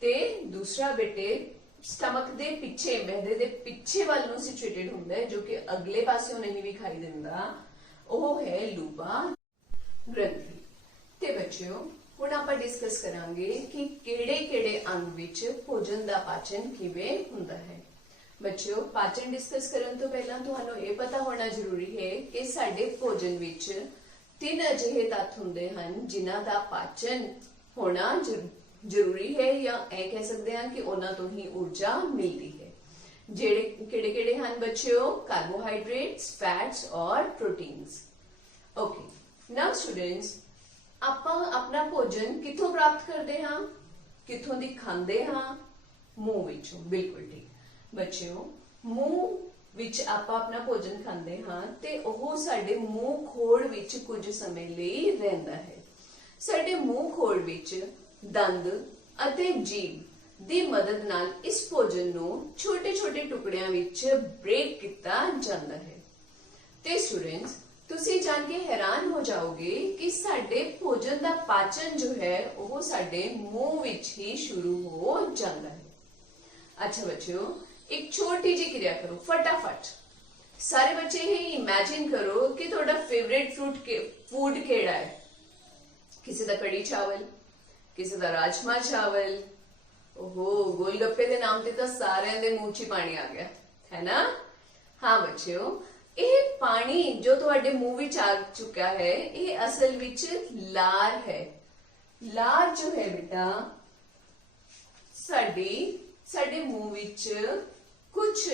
ਤੇ ਦੂਸਰਾ ਬੇਟੇ ਸਟਮਕ ਦੇ ਪਿੱਛੇ, ਮੈਦੇ ਦੇ ਪਿੱਛੇ ਵੱਲ ਨੂੰ ਸਿਚੁਏਟਡ ਹੁੰਦਾ ਹੈ ਜੋ ਕਿ ਅਗਲੇ ਪਾਸਿਓਂ ਨਹੀਂ ਵਿਖਾਈ ਦਿੰਦਾ, ਉਹ ਹੈ ਲੂਬਾ ਗ੍ਰੰਥੀ। ਤੇ ਬੱਚਿਓ ਹੁਣ ਆਪਾਂ ਡਿਸਕਸ ਕਰਾਂਗੇ ਕਿ ਕਿਹੜੇ-ਕਿਹੜੇ ਅੰਗ ਵਿੱਚ ਭੋਜਨ ਦਾ ਪਾਚਨ ਕਿਵੇਂ ਹੁੰਦਾ ਹੈ। ਬੱਚਿਓ ਪਾਚਨ ਡਿਸਕਸ ਕਰਨ ਤੋਂ ਪਹਿਲਾਂ ਤੁਹਾਨੂੰ ਇਹ ਪਤਾ ਹੋਣਾ ਜ਼ਰੂਰੀ ਹੈ ਕਿ ਸਾਡੇ ਭੋਜਨ ਵਿੱਚ 3 ਅਜਿਹੇ ਤੱਤ ਹੁੰਦੇ ਹਨ ਜਿਨ੍ਹਾਂ ਦਾ ਪਾਚਨ ਹੋਣਾ ਜ਼ਰੂਰੀ ਹੈ, ਜਾਂ ਇਹ ਕਹਿ ਸਕਦੇ ਹਾਂ ਕਿ ਉਹਨਾਂ ਤੋਂ ਹੀ ਊਰਜਾ ਮਿਲਦੀ ਹੈ। ਜਿਹੜੇ ਕਿਹੜੇ-ਕਿਹੜੇ ਹਨ ਬੱਚਿਓ? ਕਾਰਬੋਹਾਈਡਰੇਟਸ, ਫੈਟਸ ਔਰ ਪ੍ਰੋਟੀਨਸ। ਓਕੇ, ਨਾਓ ਸਟੂਡੈਂਟਸ, ਆਪਾਂ ਆਪਣਾ ਭੋਜਨ ਕਿੱਥੋਂ ਪ੍ਰਾਪਤ ਕਰਦੇ ਹਾਂ? ਕਿੱਥੋਂ ਦੀ ਖਾਂਦੇ ਹਾਂ? ਮੂੰਹ ਵਿੱਚੋਂ। ਬਿਲਕੁਲ ਠੀਕ ਬੱਚਿਓ, ਮੂੰਹ ਵਿੱਚ ਆਪਾਂ ਆਪਣਾ ਭੋਜਨ ਖਾਂਦੇ ਹਾਂ ਤੇ ਉਹ ਸਾਡੇ ਮੂੰਹ ਖੋੜ ਵਿੱਚ ਕੁਝ ਸਮੇਂ ਲਈ ਰਹਿੰਦਾ ਹੈ। ਸਾਡੇ ਮੂੰਹ ਖੋੜ ਵਿੱਚ ਦੰਦ ਅਤੇ ਜੀਭ ਦੀ ਮਦਦ ਨਾਲ ਇਸ ਭੋਜਨ ਨੂੰ ਛੋਟੇ-ਛੋਟੇ ਟੁਕੜਿਆਂ ਵਿੱਚ ਬ੍ਰੇਕ ਕੀਤਾ ਜਾਂਦਾ ਹੈ। ਤੇ ਸਟੂਡੈਂਟਸ, ਤੁਸੀਂ ਜਾਣ ਕੇ ਹੈਰਾਨ ਹੋ ਜਾਓਗੇ ਕਿ ਸਾਡੇ ਭੋਜਨ ਦਾ ਪਾਚਨ ਜੋ ਹੈ ਉਹ ਸਾਡੇ ਮੂੰਹ ਵਿੱਚ ਹੀ ਸ਼ੁਰੂ ਹੋ ਜਾਂਦਾ ਹੈ। ਅੱਛਾ ਬੱਚਿਓ, ਇੱਕ ਛੋਟੀ ਜਿਹੀ ਕਿਰਿਆ ਕਰੋ ਫਟਾਫਟ। ਸਾਰੇ ਬੱਚੇ ਇਹ ਇਮੇਜਿਨ ਕਰੋ ਕਿ ਤੁਹਾਡਾ ਫੇਵਰੇਟ ਫੂਡ ਕਿਹੜਾ ਹੈ। ਕਿਸੇ ਦਾ ਕੜੀ ਚਾਵਲ, ਕਿਸੇ ਦਾ ਰਾਜਮਾ ਚਾਵਲ। ਓਹੋ, ਗੋਲਗੱਪੇ ਦੇ ਨਾਮ ਤੇ ਤਾਂ ਸਾਰਿਆਂ ਦੇ ਮੂੰਹ 'ਚ ਪਾਣੀ ਆ ਗਿਆ ਹੈ ਨਾ। ਹਾਂ ਬੱਚਿਓ, ਇਹ ਪਾਣੀ ਜੋ ਤੁਹਾਡੇ ਮੂੰਹ ਵਿੱਚ ਆ ਚੁੱਕਾ ਹੈ ਇਹ ਅਸਲ ਵਿੱਚ ਲਾਰ ਹੈ। ਲਾਰ ਜੋ ਹੈ ਬੇਟਾ ਸਾਡੇ ਮੂੰਹ ਵਿੱਚ ਕੁਝ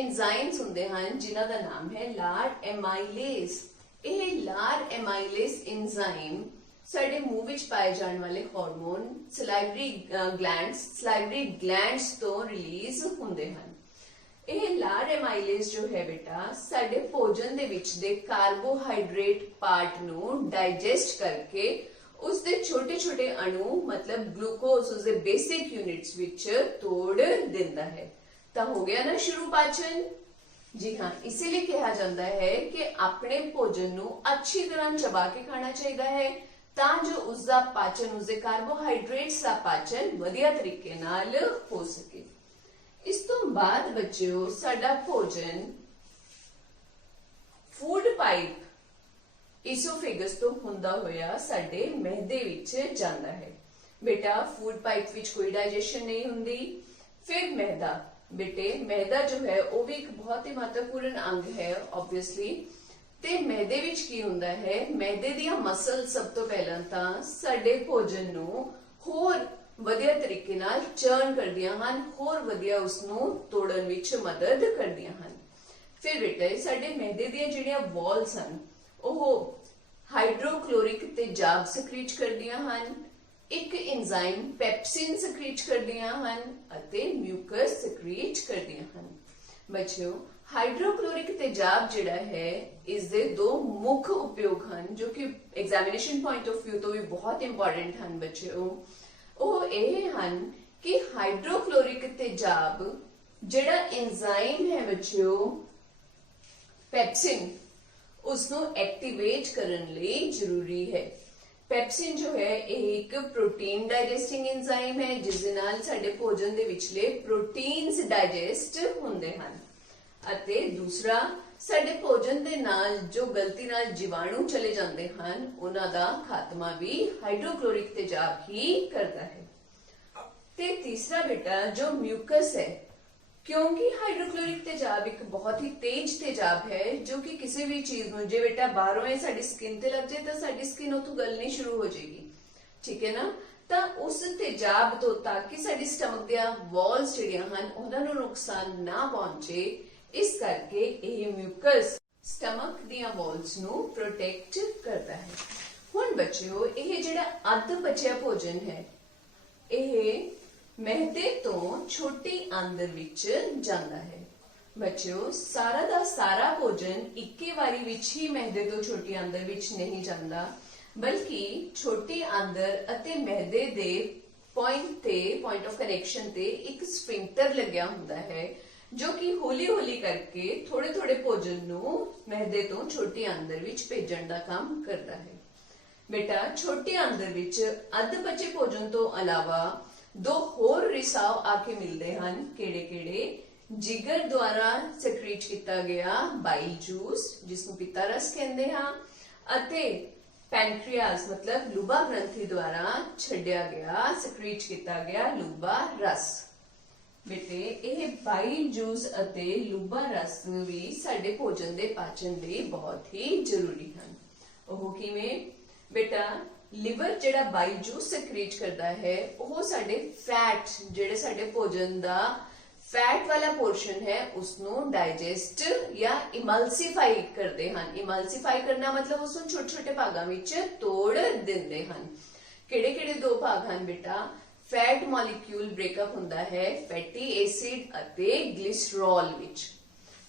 एंजाइम्स ਹੁੰਦੇ ਹਨ ਜਿਨ੍ਹਾਂ ਦਾ ਨਾਮ ਹੈ ਲਾਰ ਐਮਾਈਲੇਸ। ਇਹ ਲਾਰ ਐਮਾਈਲੇਸ ਐਂਜ਼ਾਈਮ ਸਾਡੇ ਮੂੰਹ ਵਿੱਚ ਪਾਏ ਜਾਣ ਵਾਲੇ ਹਾਰਮੋਨ ਸਲਾਈਵਰੀ ਗਲੈਂਡਸ ਤੋਂ ਰਿਲੀਜ਼ ਹੁੰਦੇ ਹਨ। ਇਹ ਲਾਰ ਐਮਾਈਲੇਸ ਜੋ ਹੈ ਬੇਟਾ ਸਾਡੇ ਭੋਜਨ ਦੇ ਵਿੱਚ ਦੇ ਕਾਰਬੋਹਾਈਡਰੇਟ ਪਾਰਟ ਨੂੰ ਡਾਈਜੈਸਟ ਕਰਕੇ ਉਸ ਦੇ ਛੋਟੇ-ਛੋਟੇ ਅਣੂ ਮਤਲਬ ਗਲੂਕੋਜ਼ ਉਸ ਦੇ ਬੇਸਿਕ ਯੂਨਿਟਸ ਵਿੱਚ ਤੋੜ ਦਿੰਦਾ ਹੈ। ਤਾਂ ਹੋ ਗਿਆ ਨਾ ਸ਼ੁਰੂ ਪਾਚਨ। ਜੀ ਹਾਂ, ਇਸੇ ਲਈ ਕਿਹਾ ਜਾਂਦਾ ਹੈ ਕਿ ਆਪਣੇ ਭੋਜਨ ਨੂੰ ਅੱਛੀ ਤਰ੍ਹਾਂ ਚਬਾ ਕੇ ਖਾਣਾ ਚਾਹੀਦਾ ਹੈ ਤਾਂ ਜੋ ਉਸ ਦਾ ਪਾਚਨ, ਉਸ ਦੇ ਕਾਰਬੋਹਾਈਡਰੇਟਸ ਦਾ ਪਾਚਨ ਵਧੀਆ ਤਰੀਕੇ ਨਾਲ ਹੋ ਸਕੇ। ਇਸ ਤੋਂ ਬਾਅਦ ਬੱਚਿਓ ਸਾਡਾ ਭੋਜਨ ਫੂਡ ਪਾਈਪ ਈਸੋਫੇਗਸ ਤੋਂ ਹੁੰਦਾ ਹੋਇਆ ਸਾਡੇ ਮਿਹਦੇ ਵਿੱਚ ਜਾਂਦਾ ਹੈ। ਬੇਟਾ ਫੂਡ ਪਾਈਪ ਵਿੱਚ ਕੋਈ ਡਾਈਜੈਸ਼ਨ ਨਹੀਂ ਹੁੰਦੀ। ਫਿਰ ਮੈਦਾ, ਬੇਟੇ ਮੈਦਾ ਜੋ ਹੈ ਉਹ ਵੀ ਇੱਕ ਬਹੁਤ ਹੀ ਮਹੱਤਵਪੂਰਨ ਅੰਗ ਹੈ ਆਬਵੀਅਸਲੀ। ਤੇ ਮੈਦੇ ਵਿੱਚ ਕੀ ਹੁੰਦਾ ਹੈ? ਮੈਦੇ ਦੀਆਂ ਮਸਲ ਸਭ ਤੋਂ ਪਹਿਲਾਂ ਤਾਂ ਸਾਡੇ ਭੋਜਨ ਨੂੰ ਹੋਰ ਵਧੀਆ ਤਰੀਕੇ ਨਾਲ ਚਰਨ ਕਰਦੀਆਂ ਹਨ, ਹੋਰ ਵਧੀਆ ਉਸ ਨੂੰ ਤੋੜਨ ਵਿੱਚ ਮਦਦ ਕਰਦੀਆਂ ਹਨ। ਫਿਰ ਬੇਟੇ ਸਾਡੇ ਮੈਦੇ ਦੀਆਂ ਜਿਹੜੀਆਂ ਵਾਲਸ ਹਨ ਉਹ ਹਾਈਡਰੋਕਲੋਰਿਕ ਤੇਜ਼ਾਬ ਸਕ੍ਰੀਟ ਕਰਦੀਆਂ ਹਨ, ਇੱਕ ਐਂਜ਼ਾਈਮ ਪੈਪਸਿਨ ਸਕ੍ਰੀਟ ਕਰਦੀਆਂ ਹਨ ਅਤੇ ਮਿਊਕਸ ਸਕ੍ਰੀਟ ਕਰਦੀਆਂ ਹਨ। ਬੱਚਿਓ ਹਾਈਡਰੋਕਲੋਰਿਕ ਤੇਜ਼ਾਬ ਜਿਹੜਾ ਹੈ ਇਸ ਦੇ ਦੋ ਮੁੱਖ ਉਪਯੋਗ ਹਨ ਜੋ ਕਿ ਐਗਜ਼ਾਮੀਨੇਸ਼ਨ ਪੁਆਇੰਟ ਆਫ View ਤੋਂ ਵੀ ਬਹੁਤ ਇੰਪੋਰਟੈਂਟ ਹਨ ਬੱਚਿਓ। ਉਹ ਇਹ ਹਨ ਕਿ ਹਾਈਡਰੋਕਲੋਰਿਕ ਤੇਜ਼ਾਬ ਜਿਹੜਾ ਐਂਜ਼ਾਈਮ ਹੈ ਬੱਚਿਓ ਪੈਪਸਿਨ उसनों एक्टिवेट करने लिए जरूरी है। ਪੈਪਸਿਨ जो है एक प्रोटीन डाइजेस्टिंग एंजाइम है जिस दे नाल साडे भोजन दे विचले प्रोटीन्स डाइजेस्ट हुंदे हन ਅਤੇ दूसरा साडे भोजन दे नाल जो गलती नाल जीवाणु चले जांदे हन उन्हां दा खात्मा भी हाइड्रोक्लोरिक तेजाब ही करदा है। ते तीसरा बेटा जो म्यूकस है क्योंकि हाइड्रोक्लोरिक तेजाब एक बहुत ही तेज तेजाब है जो कि किसी भी चीज में जे बेटा बाहरों है साडी स्किन ते लग जाए तो साडी स्किन उतो गलनी शुरू हो जाएगी, ठीक है ना। तो उस तेजाब तो ताकि साडी स्टमक दी वॉल्स ਜਿਹੜੀਆਂ ਹਨ ਉਹਨਾਂ ਨੂੰ ਨੁਕਸਾਨ ਨਾ ਪਹੁੰਚੇ ਇਸ ਕਰਕੇ ਇਹ ਮਿਊਕਸ ਸਟਮਕ ਦੀਆਂ ਵॉल्स ਨੂੰ ਪ੍ਰੋਟੈਕਟ ਕਰਦਾ ਹੈ। ਹੁਣ ਬੱਚਿਓ ਇਹ ਜਿਹੜਾ ਅੱਧ ਬਚਿਆ ਭੋਜਨ ਹੈ ਇਹ ਮਹਿਦੇ ਤੋਂ ਛੋਟੀ ਆਂਦਰ ਵਿੱਚ ਜਾਂਦਾ ਹੈ। ਬੱਚਿਓ ਸਾਰਾ ਦਾ ਸਾਰਾ ਭੋਜਨ ਇੱਕੇ ਵਾਰੀ ਵਿੱਚ ਹੀ ਮਹਿਦੇ ਤੋਂ ਛੋਟੀ ਆਂਦਰ ਵਿੱਚ ਨਹੀਂ ਜਾਂਦਾ ਬਲਕਿ ਛੋਟੀ ਆਂਦਰ ਅਤੇ ਮਹਿਦੇ ਦੇ ਪੁਆਇੰਟ ਆਫ ਕਨੈਕਸ਼ਨ ਤੇ ਇੱਕ ਸਫਿੰਕਟਰ ਲੱਗਿਆ ਹੁੰਦਾ ਹੈ ਜੋ ਕਿ ਹੌਲੀ ਹੌਲੀ ਕਰਕੇ ਥੋੜੇ ਥੋੜੇ ਭੋਜਨ ਨੂੰ ਮਹਿਦੇ ਤੋਂ ਛੋਟੀ ਆਂਦਰ ਵਿੱਚ ਭੇਜਣ ਦਾ ਕੰਮ ਕਰਦਾ ਹੈ। ਬੇਟਾ ਛੋਟੀ ਆਂਦਰ ਵਿੱਚ ਅੱਧ ਬਚੇ ਭੋਜਨ ਤੋਂ ਇਲਾਵਾ दो होर रिसाव आके मिलते हैं केड़े केड़े जिगर द्वारा सक्रीट किया गया बाइल जूस जिसनू पित्ता रस कहते हैं अते पैनक्रियाज मतलब लुबा ग्रंथि द्वारा छड्या गया सक्रीट किया गया लुबा रस। बेटे यह बाइल जूस अते लुबा रस भी साडे भोजन दे पाचन लई बहुत ही जरूरी हैं। ओह किवें बेटा लिवर ਜਿਹੜਾ ਬਾਈਲ ਜੂਸ ਸਕ੍ਰੀਟ ਕਰਦਾ ਹੈ ਉਹ ਸਾਡੇ ਫੈਟ ਜਿਹੜੇ ਸਾਡੇ ਭੋਜਨ ਦਾ ਫੈਟ ਵਾਲਾ ਪੋਰਸ਼ਨ ਹੈ ਉਸ ਨੂੰ ਡਾਈਜੈਸਟ ਜਾਂ ਇਮਲਸੀਫਾਈ ਕਰਦੇ ਹਨ। ਇਮਲਸੀਫਾਈ ਕਰਨਾ ਮਤਲਬ ਉਸ ਨੂੰ ਛੋਟੇ ਛੋਟੇ ਭਾਗਾਂ ਵਿੱਚ ਤੋੜ ਦਿੰਦੇ ਹਨ। ਕਿਹੜੇ ਕਿਹੜੇ ਦੋ ਭਾਗ ਹਨ ਬੇਟਾ ਫੈਟ ਮੋਲੀਕਿਊਲ ਬ੍ਰੇਕਅਪ ਹੁੰਦਾ ਹੈ ਫੈਟੀ ਐਸਿਡ ਅਤੇ ਗਲਿਸਰੋਲ ਵਿੱਚ।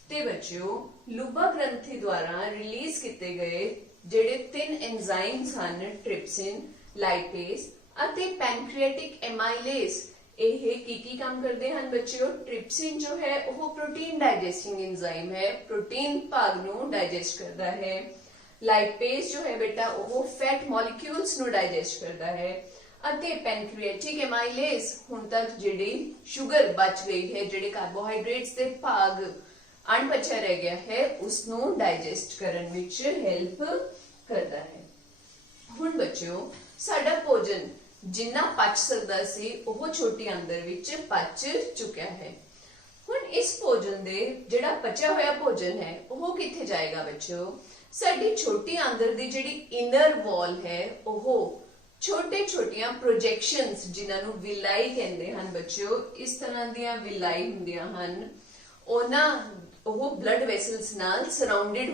ਤੇ ਬੱਚਿਓ ਲੁਬਾ ਗ੍ਰੰਥੀ ਦੁਆਰਾ ਰਿਲੀਜ਼ ਕੀਤੇ ਗਏ ਜਿਹੜੇ ਤਿੰਨ ਐਂਜ਼ਾਈਮਸ ਹਨ ਟ੍ਰਿਪਸਿਨ ਲਾਈਪੇਜ਼ ਅਤੇ ਪੈਨਕ੍ਰੀਆਟਿਕ ਐਮਾਈਲੇਜ਼ ਇਹ ਕੀ ਕੰਮ ਕਰਦੇ ਹਨ ਬੱਚਿਓ। ਟ੍ਰਿਪਸਿਨ ਜੋ ਹੈ ਉਹ ਪ੍ਰੋਟੀਨ ਡਾਈਜੈਸਟਿੰਗ ਐਂਜ਼ਾਈਮ ਹੈ ਪ੍ਰੋਟੀਨ ਭਾਗ ਨੂੰ ਡਾਈਜੈਸਟ ਕਰਦਾ ਹੈ। ਲਾਈਪੇਜ਼ ਜੋ ਹੈ ਬੇਟਾ ਉਹ ਫੈਟ ਮੋਲੀਕਿਊਲਸ ਨੂੰ ਡਾਈਜੈਸਟ ਕਰਦਾ ਹੈ ਅਤੇ ਪੈਨਕ੍ਰੀਆਟਿਕ ਐਮਾਈਲੇਜ਼ ਹੁਣ ਤੱਕ ਜਿਹੜੀ ਸ਼ੂਗਰ ਬਚ ਗਈ ਹੈ ਜਿਹੜੇ ਕਾਰਬੋਹਾਈਡਰੇਟਸ ਦੇ ਭਾਗ ਅਣਬਚਿਆ ਰਹਿ ਗਿਆ ਹੈ ਉਸ ਨੂੰ ਡਾਈਜੈਸਟ ਕਰਨ ਵਿੱਚ ਹੈਲਪ ਕਰਦਾ ਹੈ। ਹੁਣ ਬੱਚਿਓ ਸਾਡਾ ਭੋਜਨ ਜਿੰਨਾ ਪਚ ਸਕਦਾ ਸੀ ਉਹ ਛੋਟੀ ਆਂਦਰ ਵਿੱਚ ਪਚ ਚੁੱਕਿਆ ਹੈ। ਹੁਣ ਇਸ ਭੋਜਨ ਦੇ ਜਿਹੜਾ ਪਚਿਆ ਹੋਇਆ ਭੋਜਨ ਹੈ ਉਹ ਕਿੱਥੇ ਜਾਏਗਾ ਬੱਚਿਓ। ਸਾਡੀ ਛੋਟੀ ਆਂਦਰ ਦੀ ਜਿਹੜੀ ਇਨਰ ਵਾਲ ਹੈ ਉਹ ਛੋਟੇ ਛੋਟੀਆਂ ਪ੍ਰੋਜੈਕਸ਼ਨਸ ਜਿਨ੍ਹਾਂ ਨੂੰ ਵਿਲਾਈ ਕਹਿੰਦੇ ਹਨ ਬੱਚਿਓ ਇਸ ਤਰ੍ਹਾਂ ਦੀਆਂ ਵਿਲਾਈ ਹੁੰਦੀਆਂ ਹਨ ਉਹ ਬਲੱਡ ਵੈਸਲਸ ਨਾਲ ਸਰਾਊਂਡਡ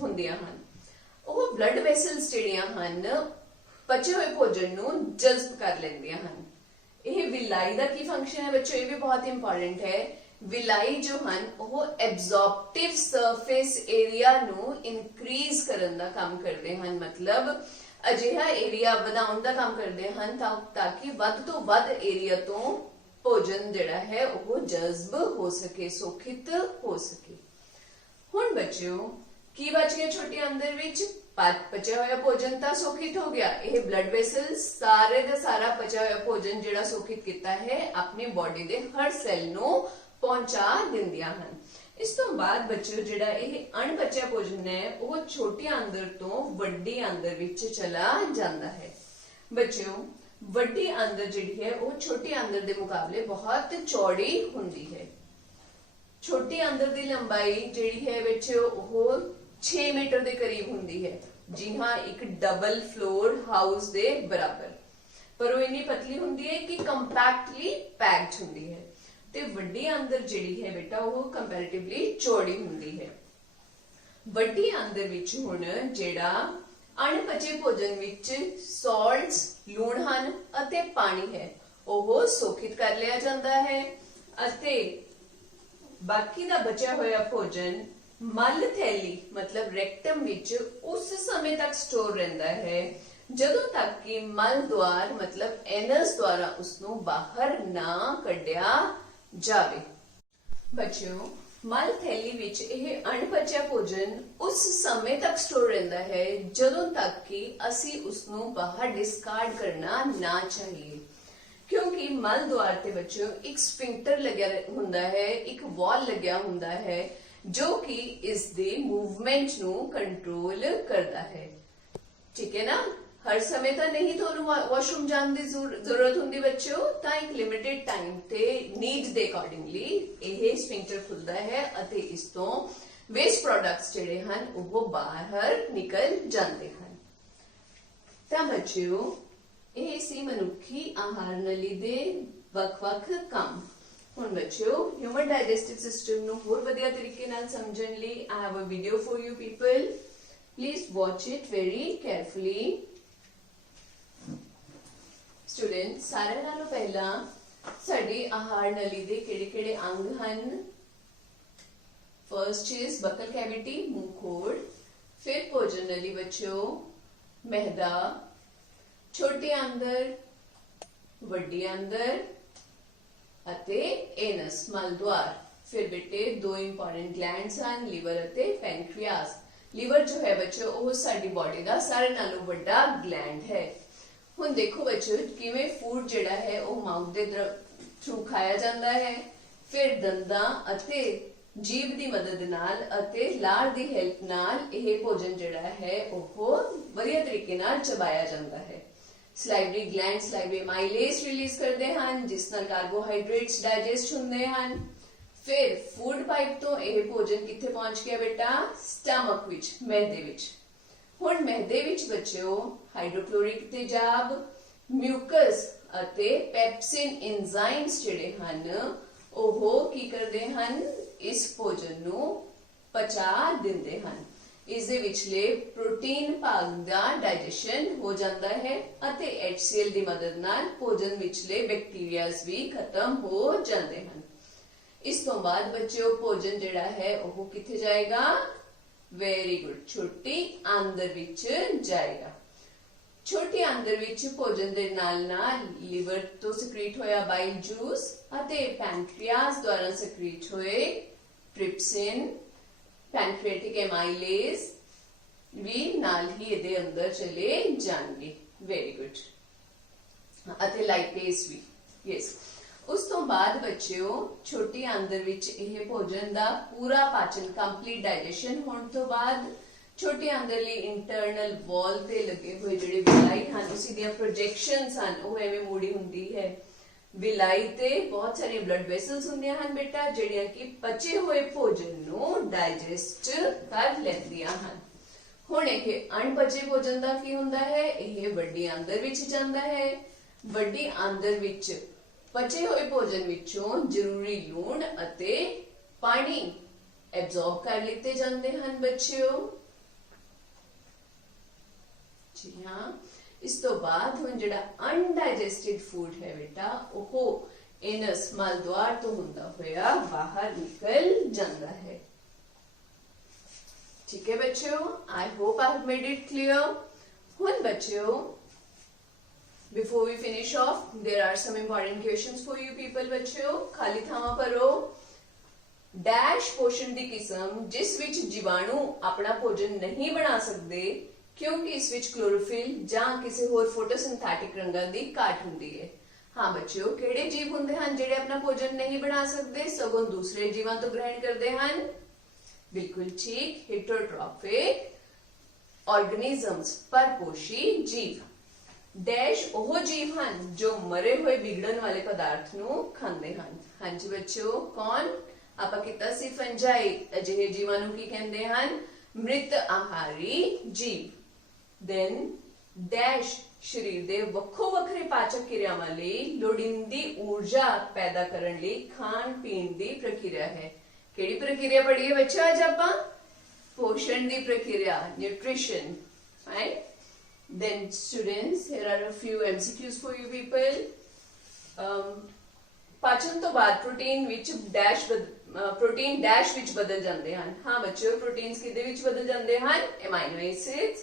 ਹੁੰਦੀਆਂ ਹਨ। ਉਹ ਬਲੱਡ ਵੈਸਲਸ ਜਿਹੜੀਆਂ ਹਨ ਪਚੇ ਹੋਏ ਭੋਜਨ ਨੂੰ ਜਜ਼ਬ ਕਰ ਲੈਂਦੀਆਂ ਹਨ। ਇਹ ਵਿਲਾਈ ਦਾ ਕੀ ਫੰਕਸ਼ਨ ਹੈ ਬੱਚੋ ਇਹ ਵੀ ਬਹੁਤ ਇੰਪੋਰਟੈਂਟ ਹੈ। ਵਿਲਾਈ ਜੋ ਹਨ ਉਹ ਐਬਜ਼ੌਰਪਟਿਵ ਸਰਫੇਸ ਏਰੀਆ ਨੂੰ ਇਨਕਰੀਜ਼ ਕਰਨ ਦਾ ਕੰਮ ਕਰਦੇ ਹਨ ਮਤਲਬ ਅਜਿਹਾ ਏਰੀਆ ਵਧਾਉਣ ਦਾ ਕੰਮ ਕਰਦੇ ਹਨ ਤਾਂ ਕਿ ਵੱਧ ਤੋਂ ਵੱਧ ਏਰੀਆ ਤੋਂ ਭੋਜਨ ਜਿਹੜਾ ਹੈ ਉਹ ਜਜ਼ਬ ਹੋ ਸਕੇ ਸੋਖਿਤ ਹੋ ਸਕੇ। ਹੁਣ ਬੱਚਿਓ ਕੀ ਬਚ ਗਿਆ ਛੋਟੀ ਆਂਦਰ ਵਿੱਚ ਪਚਿਆ ਹੋਇਆ ਭੋਜਨ ਤਾਂ ਸੋਖਿਤ ਹੋ ਗਿਆ। ਇਹ ਬਲੱਡ ਵੈਸਲਸ ਸਾਰੇ ਦਾ ਸਾਰਾ ਪਚਿਆ ਹੋਇਆ ਭੋਜਨ ਜਿਹੜਾ ਸੋਖਿਤ ਕੀਤਾ ਹੈ ਆਪਣੀ ਬਾਡੀ ਦੇ ਹਰ ਸੈੱਲ ਨੂੰ ਪਹੁੰਚਾ ਦਿੰਦੀਆਂ ਹਨ। ਇਸ ਤੋਂ ਬਾਅਦ ਬੱਚਿਓ ਜਿਹੜਾ ਇਹ ਅਣਪਚਿਆ ਭੋਜਨ ਹੈ ਉਹ ਛੋਟੀ ਆਂਦਰ ਤੋਂ ਵੱਡੀ ਆਂਦਰ ਵਿੱਚ ਚਲਾ ਜਾਂਦਾ ਹੈ। ਬੱਚਿਓ ਵੱਡੀ ਆਂਦਰ ਜਿਹੜੀ ਹੈ ਉਹ ਛੋਟੀ ਆਂਦਰ ਦੇ ਮੁਕਾਬਲੇ ਬਹੁਤ ਚੌੜੀ ਹੁੰਦੀ ਹੈ। ਛੋਟੀ ਆਂਦਰ ਦੀ ਲੰਬਾਈ ਜਿਹੜੀ ਹੈ ਬੱਚਿਓ ਉਹ 6 ਮੀਟਰ ਦੇ ਕਰੀਬ ਹੁੰਦੀ ਹੈ। ਜੀ ਹਾਂ ਇੱਕ ਡਬਲ ਫਲੋਰ ਹਾਊਸ ਦੇ ਬਰਾਬਰ ਪਰ ਉਹ ਇੰਨੀ ਪਤਲੀ ਹੁੰਦੀ ਹੈ ਕਿ ਕੰਪੈਕਟਲੀ ਪੈਕਡ ਹੁੰਦੀ ਹੈ ਤੇ ਵੱਡੀ ਆਂਦਰ ਜਿਹੜੀ ਹੈ ਬੇਟਾ ਉਹ ਕੰਪੈਰੀਟਿਵਲੀ ਚੌੜੀ ਹੁੰਦੀ ਹੈ। ਵੱਡੀ ਆਂਦਰ ਵਿੱਚ ਹੁਣ ਜਿਹੜਾ ਅਣਪਚੇ ਭੋਜਨ ਵਿੱਚ ਸਾਲਟਸ ਲੂਣ ਹਨ ਅਤੇ ਪਾਣੀ ਹੈ ਉਹ ਸੋਖਿਤ ਕਰ ਲਿਆ ਜਾਂਦਾ ਹੈ ਅਤੇ ਬਾਕੀ ਦਾ ਬਚਿਆ ਹੋਇਆ ਭੋਜਨ ਮਲ ਥੈਲੀ ਮਤਲਬ ਰੈਕਟਮ ਵਿੱਚ ਉਸ ਸਮੇਂ ਤੱਕ ਸਟੋਰ ਰਹਿੰਦਾ ਹੈ ਜਦੋਂ ਤੱਕ ਕਿ ਮਲ ਦੁਆਰ ਮਤਲਬ ਐਨਸ ਦੁਆਰਾ ਉਸ ਨੂੰ ਬਾਹਰ ਨਾ ਕੱਢਿਆ ਜਾਵੇ। ਬੱਚਿਓ, ਮਲ ਥੈਲੀ ਵਿੱਚ ਇਹ ਅਣਪਚਿਆ ਭੋਜਨ ਉਸ ਸਮੇਂ ਤੱਕ ਸਟੋਰ ਰਹਿੰਦਾ ਹੈ ਜਦੋਂ ਤੱਕ ਕਿ ਅਸੀਂ ਉਸ ਨੂੰ ਬਾਹਰ ਡਿਸਕਾਰਡ ਕਰਨਾ ਨਾ ਚਾਹੀਏ, ਕਿਉਂਕਿ ਮਲ ਦੁਆਰ ਤੇ ਬੱਚਿਓ ਇੱਕ ਸਫਿੰਕਟਰ ਲੱਗਿਆ ਹੁੰਦਾ ਹੈ, ਇੱਕ ਵਾਲ ਲੱਗਿਆ ਹੁੰਦਾ ਹੈ ਜੋ ਕਿ ਇਸ ਦੇ ਮੂਵਮੈਂਟ ਨੂੰ ਕੰਟਰੋਲ ਕਰਦਾ ਹੈ। ਠੀਕ ਹੈ ਨਾ? ਹਰ ਸਮੇਂ ਤਾਂ ਨਹੀਂ ਤੁਹਾਨੂੰ ਵਾਸ਼ਰੂਮ ਜਾਣ ਦੀ ਜ਼ਰੂਰਤ ਹੁੰਦੀ ਬੱਚਿਓ, ਤਾਂ ਇੱਕ ਲਿਮਿਟਿਡ ਟਾਈਮ ਤੇ ਨੀਡ ਦੇ ਅਕੋਰਡਿੰਗਲੀ ਇਹ ਸਫਿੰਕਟਰ ਖੁੱਲਦਾ ਹੈ ਅਤੇ ਇਸ ਤੋਂ ਵੇਸਟ ਪ੍ਰੋਡਕਟਸ ਜਿਹੜੇ ਹਨ ਉਹ ਬਾਹਰ ਨਿਕਲ ਜਾਂਦੇ ਹਨ। ਤਾਂ ਬੱਚਿਓ, ਇਹ ਸੀ ਮਨੁੱਖੀ ਆਹਾਰ ਨਲੀ ਦੇ ਵੱਖ-ਵੱਖ ਕੰਮ। ਹੁਣ ਬੱਚਿਓ, ਹਿਊਮਨ ਡਾਈਜੈਸਟਿਵ ਸਿਸਟਮ ਨੂੰ ਹੋਰ ਵਧੀਆ ਤਰੀਕੇ ਨਾਲ ਸਮਝਣ ਲਈ I have a video for you people. Please watch it very carefully. Students, ਸਾਰਿਆਂ ਨਾਲੋਂ ਪਹਿਲਾਂ ਸਾਡੀ ਆਹਾਰ ਨਲੀ ਦੇ ਕਿਹੜੇ-ਕਿਹੜੇ ਅੰਗ ਹਨ? ਫਰਸਟ ਇਜ਼ ਬਕਲ ਕੈਵਿਟੀ, ਮੂੰਹ ਖੋੜ, ਫਿਰ ਭੋਜਨ ਨਲੀ ਬੱਚਿਓ, ਮਹਿਦਾ, ਛੋਟੇ ਆਂਦਰ, ਵੱਡੀ ਆਂਦਰ ਅਤੇ ਏਨਸ ਮਲ ਦੁਆਰ। ਫਿਰ ਬੇਟੇ ਦੋ ਇੰਪੋਰਟੈਂਟ ਗਲੈਂਡਸ ਹਨ, ਲੀਵਰ ਅਤੇ ਪੈਨਕ੍ਰੀਆਸ। ਲੀਵਰ ਜੋ ਹੈ ਬੱਚਿਓ ਉਹ ਸਾਡੀ ਬਾਡੀ ਦਾ ਸਾਰਿਆਂ ਨਾਲੋਂ ਵੱਡਾ ਗਲੈਂਡ ਹੈ। ਹੁਣ ਦੇਖੋ ਬੱਚਿਓ ਕਿਵੇਂ ਫੂਡ ਜਿਹੜਾ ਹੈ ਉਹ ਮਾਊਥ ਦੇ ਥਰੂ ਖਾਇਆ ਜਾਂਦਾ ਹੈ, ਫਿਰ ਦੰਦਾਂ ਅਤੇ ਜੀਭ ਦੀ ਮਦਦ ਨਾਲ ਅਤੇ ਲਾਰ ਦੀ ਹੈਲਪ ਨਾਲ ਇਹ ਭੋਜਨ ਜਿਹੜਾ ਹੈ ਉਹ ਵਧੀਆ ਤਰੀਕੇ ਨਾਲ ਚਬਾਇਆ ਜਾਂਦਾ ਹੈ। ਸਲਾਈਵਰੀ ਗਲੈਂਡ ਸਲਾਈਵਰੀ ਮਾਈਲੇਸ ਰਿਲੀਜ਼ ਕਰਦੇ ਹਨ ਜਿਸ ਨਾਲ ਕਾਰਬੋਹਾਈਡਰੇਟਸ ਡਾਈਜੈਸਟ ਹੁੰਦੇ ਹਨ। ਫਿਰ ਫੂਡ ਪਾਈਪ ਤੋਂ ਇਹ ਭੋਜਨ ਕਿੱਥੇ ਪਹੁੰਚ ਗਿਆ ਬੇਟਾ? ਸਟਮਕ ਵਿੱਚ, ਮਿਹਦੇ ਵਿੱਚ। ਹੁਣ ਮਿਹਦੇ ਵਿੱਚ ਬੱਚਿਓ ਹਾਈਡਰੋਕਲੋਰਿਕ ਤੇਜ਼ਾਬ, ਮਿਊਕਸ ਅਤੇ ਪੈਪਸਿਨ ਐਂਜ਼ਾਈਮਸ ਜਿਹੜੇ ਹਨ ਉਹ ਕੀ ਕਰਦੇ ਹਨ? ਇਸ ਭੋਜਨ ਨੂੰ ਪਚਾ ਦਿੰਦੇ ਹਨ। ਇਸ ਦੇ ਵਿਚਲੇ ਪ੍ਰੋਟੀਨ ਭਾਗ ਦਾ ਡਾਈਜੈਸ਼ਨ ਹੋ ਜਾਂਦਾ ਹੈ ਅਤੇ HCl ਦੀ ਮਦਦ ਨਾਲ ਭੋਜਨ ਵਿਚਲੇ ਬੈਕਟੀਰੀਆਜ਼ ਵੀ ਖਤਮ ਹੋ ਜਾਂਦੇ ਹਨ। ਇਸ ਤੋਂ ਬਾਅਦ ਬੱਚਿਓ ਭੋਜਨ ਜਿਹੜਾ ਹੈ ਉਹ ਕਿੱਥੇ ਜਾਏਗਾ? ਵੈਰੀ ਗੁੱਡ, ਛੋਟੀ ਆਂਦਰ ਵਿੱਚ ਜਾਏਗਾ। ਛੋਟੀ ਆਂਦਰ ਵਿੱਚ ਭੋਜਨ ਦੇ ਨਾਲ ਨਾਲ ਲਿਵਰ ਤੋਂ ਸਕ੍ਰੀਟ ਹੋਇਆ ਬਾਈਲ ਜੂਸ ਅਤੇ ਪੈਨਕ੍ਰੀਆਸ ਦੁਆਰਾ ਸਕ੍ਰੀਟ ਹੋਏ ਟ੍ਰਿਪਸਿਨ, ਪੈਨਕ੍ਰੀਆਟਿਕ ਐਮਾਈਲੇਜ਼ ਵੀ ਨਾਲ ਹੀ ਇਹਦੇ ਅੰਦਰ ਚਲੇ ਜਾਣਗੇ। Very good. ਅਤੇ ਲਾਈਪੇਜ਼ ਵੀ। ਯੈਸ। ਉਸ ਤੋਂ ਬਾਅਦ ਬੱਚਿਓ ਛੋਟੀ ਆਂਦਰ ਵਿੱਚ ਇਹ ਭੋਜਨ ਦਾ ਪੂਰਾ ਪਾਚਨ ਕੰਪਲੀਟ ਡਾਈਜੈਸ਼ਨ ਹੋਣ ਤੋਂ ਬਾਅਦ ਛੋਟੀ ਆਂਦਰਲੀ ਇੰਟਰਨਲ ਵਾਲ ਤੇ ਲੱਗੇ ਹੋਏ ਜਿਹੜੇ ਵਿਲਾਈ ਹਨ ਉਸੇ ਦੀਆਂ ਪ੍ਰੋਜੈਕਸ਼ਨਸ ਹਨ ਉਹ ਐਵੇਂ ਮੋੜੀ ਹੁੰਦੀ ਹੈ। ਵਿਲਾਈ ਤੇ ਬਹੁਤ ਸਾਰੇ ਬਲੱਡ ਵੈਸਲਸ ਹੁੰਦੀਆਂ ਹਨ ਬੇਟਾ ਜਿਹੜੀਆਂ ਕਿ ਪਚੇ ਹੋਏ ਭੋਜਨ ਨੂੰ ਡਾਈਜੈਸਟ ਕਰ ਲੈਂਦੀਆਂ ਹਨ। ਹੁਣ ਇਹ ਅਣਪਚੇ ਭੋਜਨ ਦਾ ਕੀ ਹੁੰਦਾ ਹੈ? ਇਹ ਵੱਡੀ ਆਂਦਰ ਵਿੱਚ ਜਾਂਦਾ ਹੈ। ਵੱਡੀ ਆਂਦਰ ਵਿੱਚ ਪਚੇ ਹੋਏ ਭੋਜਨ ਵਿੱਚੋਂ ਜ਼ਰੂਰੀ ਲੂਣ ਅਤੇ ਪਾਣੀ ਐਬਜ਼ੌਰਬ ਕਰ ਲਿੱਤੇ ਜਾਂਦੇ ਹਨ ਬੱਚਿਓ। ਜੀ ਹਾਂ। ਇਸ ਤੋਂ ਬਾਅਦ ਹੁਣ ਜਿਹੜਾ ਅਨਡਾਈਜੈਸਟਿਡ ਫੂਡ ਹੈ ਬੇਟਾ ਉਹ ਐਨਸ ਮਲ ਦੁਆਰ ਤੋਂ ਹੁੰਦਾ ਹੋਇਆ ਬਾਹਰ ਨਿਕਲ ਜਾਂਦਾ ਹੈ। ਠੀਕ ਹੈ ਬੱਚਿਓ? I hope I have made it clear. ਹੁਣ ਬੱਚਿਓ before we finish off there are some important questions for you people ਬੱਚਿਓ। ਖਾਲੀ ਥਾਵਾਂ ਭਰੋ। ਡੈਸ਼ ਪੋਸ਼ਣ ਦੀ ਕਿਸਮ ਜਿਸ ਵਿੱਚ ਜੀਵਾਣੂ ਆਪਣਾ ਭੋਜਨ ਨਹੀਂ ਬਣਾ ਸਕਦੇ ਕਿਉਂਕਿ ਇਸ ਵਿੱਚ ਕਲੋਰੋਫਿਲ ਜਾਂ ਕਿਸੇ ਹੋਰ ਫੋਟੋਸਿੰਥੈਟਿਕ ਰੰਗਾਂ ਦੀ ਘਾਟ ਹੁੰਦੀ ਹੈ। ਹਾਂ ਬੱਚਿਓ, ਕਿਹੜੇ ਜੀਵ ਹੁੰਦੇ ਹਨ ਜਿਹੜੇ ਆਪਣਾ ਭੋਜਨ ਨਹੀਂ ਬਣਾ ਸਕਦੇ ਸਗੋਂ ਦੂਸਰੇ ਜੀਵਾਂ ਤੋਂ ਗ੍ਰਹਿਣ ਕਰਦੇ ਹਨ? ਬਿਲਕੁਲ ਠੀਕ, ਹੀਟਰੋਟ੍ਰੋਫਿਕ ਆਰਗੇਨਿਜ਼ਮਸ, ਪਰਪੋਸ਼ੀ ਜੀਵ। ਡੈਸ਼ ਉਹ ਜੀਵ ਹਨ ਜੋ ਮਰੇ ਹੋਏ ਵਿਗੜਨ ਵਾਲੇ ਪਦਾਰਥ ਨੂੰ ਖਾਂਦੇ ਹਨ। ਹਾਂਜੀ ਬੱਚਿਓ, ਕੌਣ? ਆਪਾਂ ਕੀਤਾ ਸੀ ਫੰਜਾਈ। ਅਜਿਹੇ ਜੀਵਾਂ ਨੂੰ ਕੀ ਕਹਿੰਦੇ ਹਨ? ਮ੍ਰਿਤ ਆਹਾਰੀ ਜੀਵ। ਦੈਨ ਡੈਸ਼ ਸਰੀਰ ਦੇ ਵੱਖੋ ਵੱਖਰੇ ਪਾਚਕ ਕਿਰਿਆਵਾਂ ਲਈ ਲੋੜੀਂਦੀ ਊਰਜਾ ਪੈਦਾ ਕਰਨ ਲਈ ਖਾਣ ਪੀਣ ਦੀ ਪ੍ਰਕਿਰਿਆ ਹੈ। ਕਿਹੜੀ ਪ੍ਰਕਿਰਿਆ ਪੜ੍ਹੀ ਹੈ ਬੱਚਾ ਅੱਜ ਆਪਾਂ? ਪੋਸ਼ਣ ਦੀ ਪ੍ਰਕਿਰਿਆ, nutrition, right? Then students, here are a few MCQs for you people. ਪਾਚਨ ਤੋਂ ਬਾਅਦ ਪ੍ਰੋਟੀਨ ਵਿੱਚ ਡੈਸ਼ ਪ੍ਰੋਟੀਨ ਡੈਸ਼ ਵਿੱਚ ਬਦਲ ਜਾਂਦੇ ਹਨ। ਹਾਂ ਬੱਚਿਓ, ਪ੍ਰੋਟੀਨਸ ਕਿਹਦੇ ਵਿੱਚ ਬਦਲ ਜਾਂਦੇ ਹਨ? ਐਮਾਈਨੋ ਐਸਿਡਸ।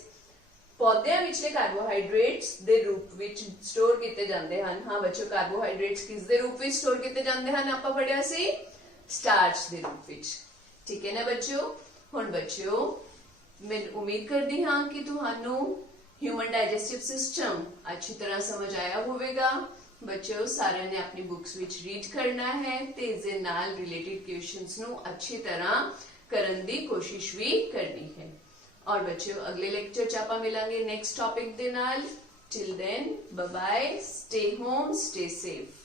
ਪੌਦਿਆਂ ਵਿਚਲੇ ਕਾਰਬੋਹਾਈਡਰੇਟਸ ਦੇ ਰੂਪ ਵਿੱਚ ਸਟੋਰ ਕੀਤੇ ਜਾਂਦੇ ਹਨ। ਹਾਂ ਬੱਚਿਓ, ਕਾਰਬੋਹਾਈਡਰੇਟਸ ਕਿਸ ਦੇ ਰੂਪ ਵਿੱਚ ਸਟੋਰ ਕੀਤੇ ਜਾਂਦੇ ਹਨ? ਆਪਾਂ ਪੜਿਆ ਸੀ ਸਟਾਰਚ ਦੇ ਰੂਪ ਵਿੱਚ। ਠੀਕ ਹੈ ਨਾ ਬੱਚਿਓ। ਹੁਣ ਬੱਚਿਓ, ਮੈਂ ਉਮੀਦ ਕਰਦੀ ਹਾਂ ਕਿ ਤੁਹਾਨੂੰ ਹਿਊਮਨ ਡਾਈਜੈਸਟਿਵ ਸਿਸਟਮ ਅੱਛੀ ਤਰ੍ਹਾਂ ਸਮਝ ਆਇਆ ਹੋਵੇਗਾ। ਬੱਚਿਓ, ਸਾਰਿਆਂ ਨੇ ਆਪਣੀ ਬੁੱਕਸ ਵਿੱਚ ਰੀਡ ਕਰਨਾ ਹੈ ਤੇ ਇਸ ਦੇ ਨਾਲ ਰਿਲੇਟਡ ਕੁਐਸਚਨਸ ਨੂੰ ਅੱਛੀ ਤਰ੍ਹਾਂ ਕਰਨ ਦੀ ਕੋਸ਼ਿਸ਼ ਵੀ ਕਰਨੀ ਹੈ। ਔਰ ਬੱਚਿਓ, ਅਗਲੇ ਲੈਕਚਰ 'ਚ ਆਪਾਂ ਮਿਲਾਂਗੇ ਨੈਕਸਟ ਟੌਪਿਕ ਦੇ ਨਾਲ। Till then, bye bye, stay home, stay safe.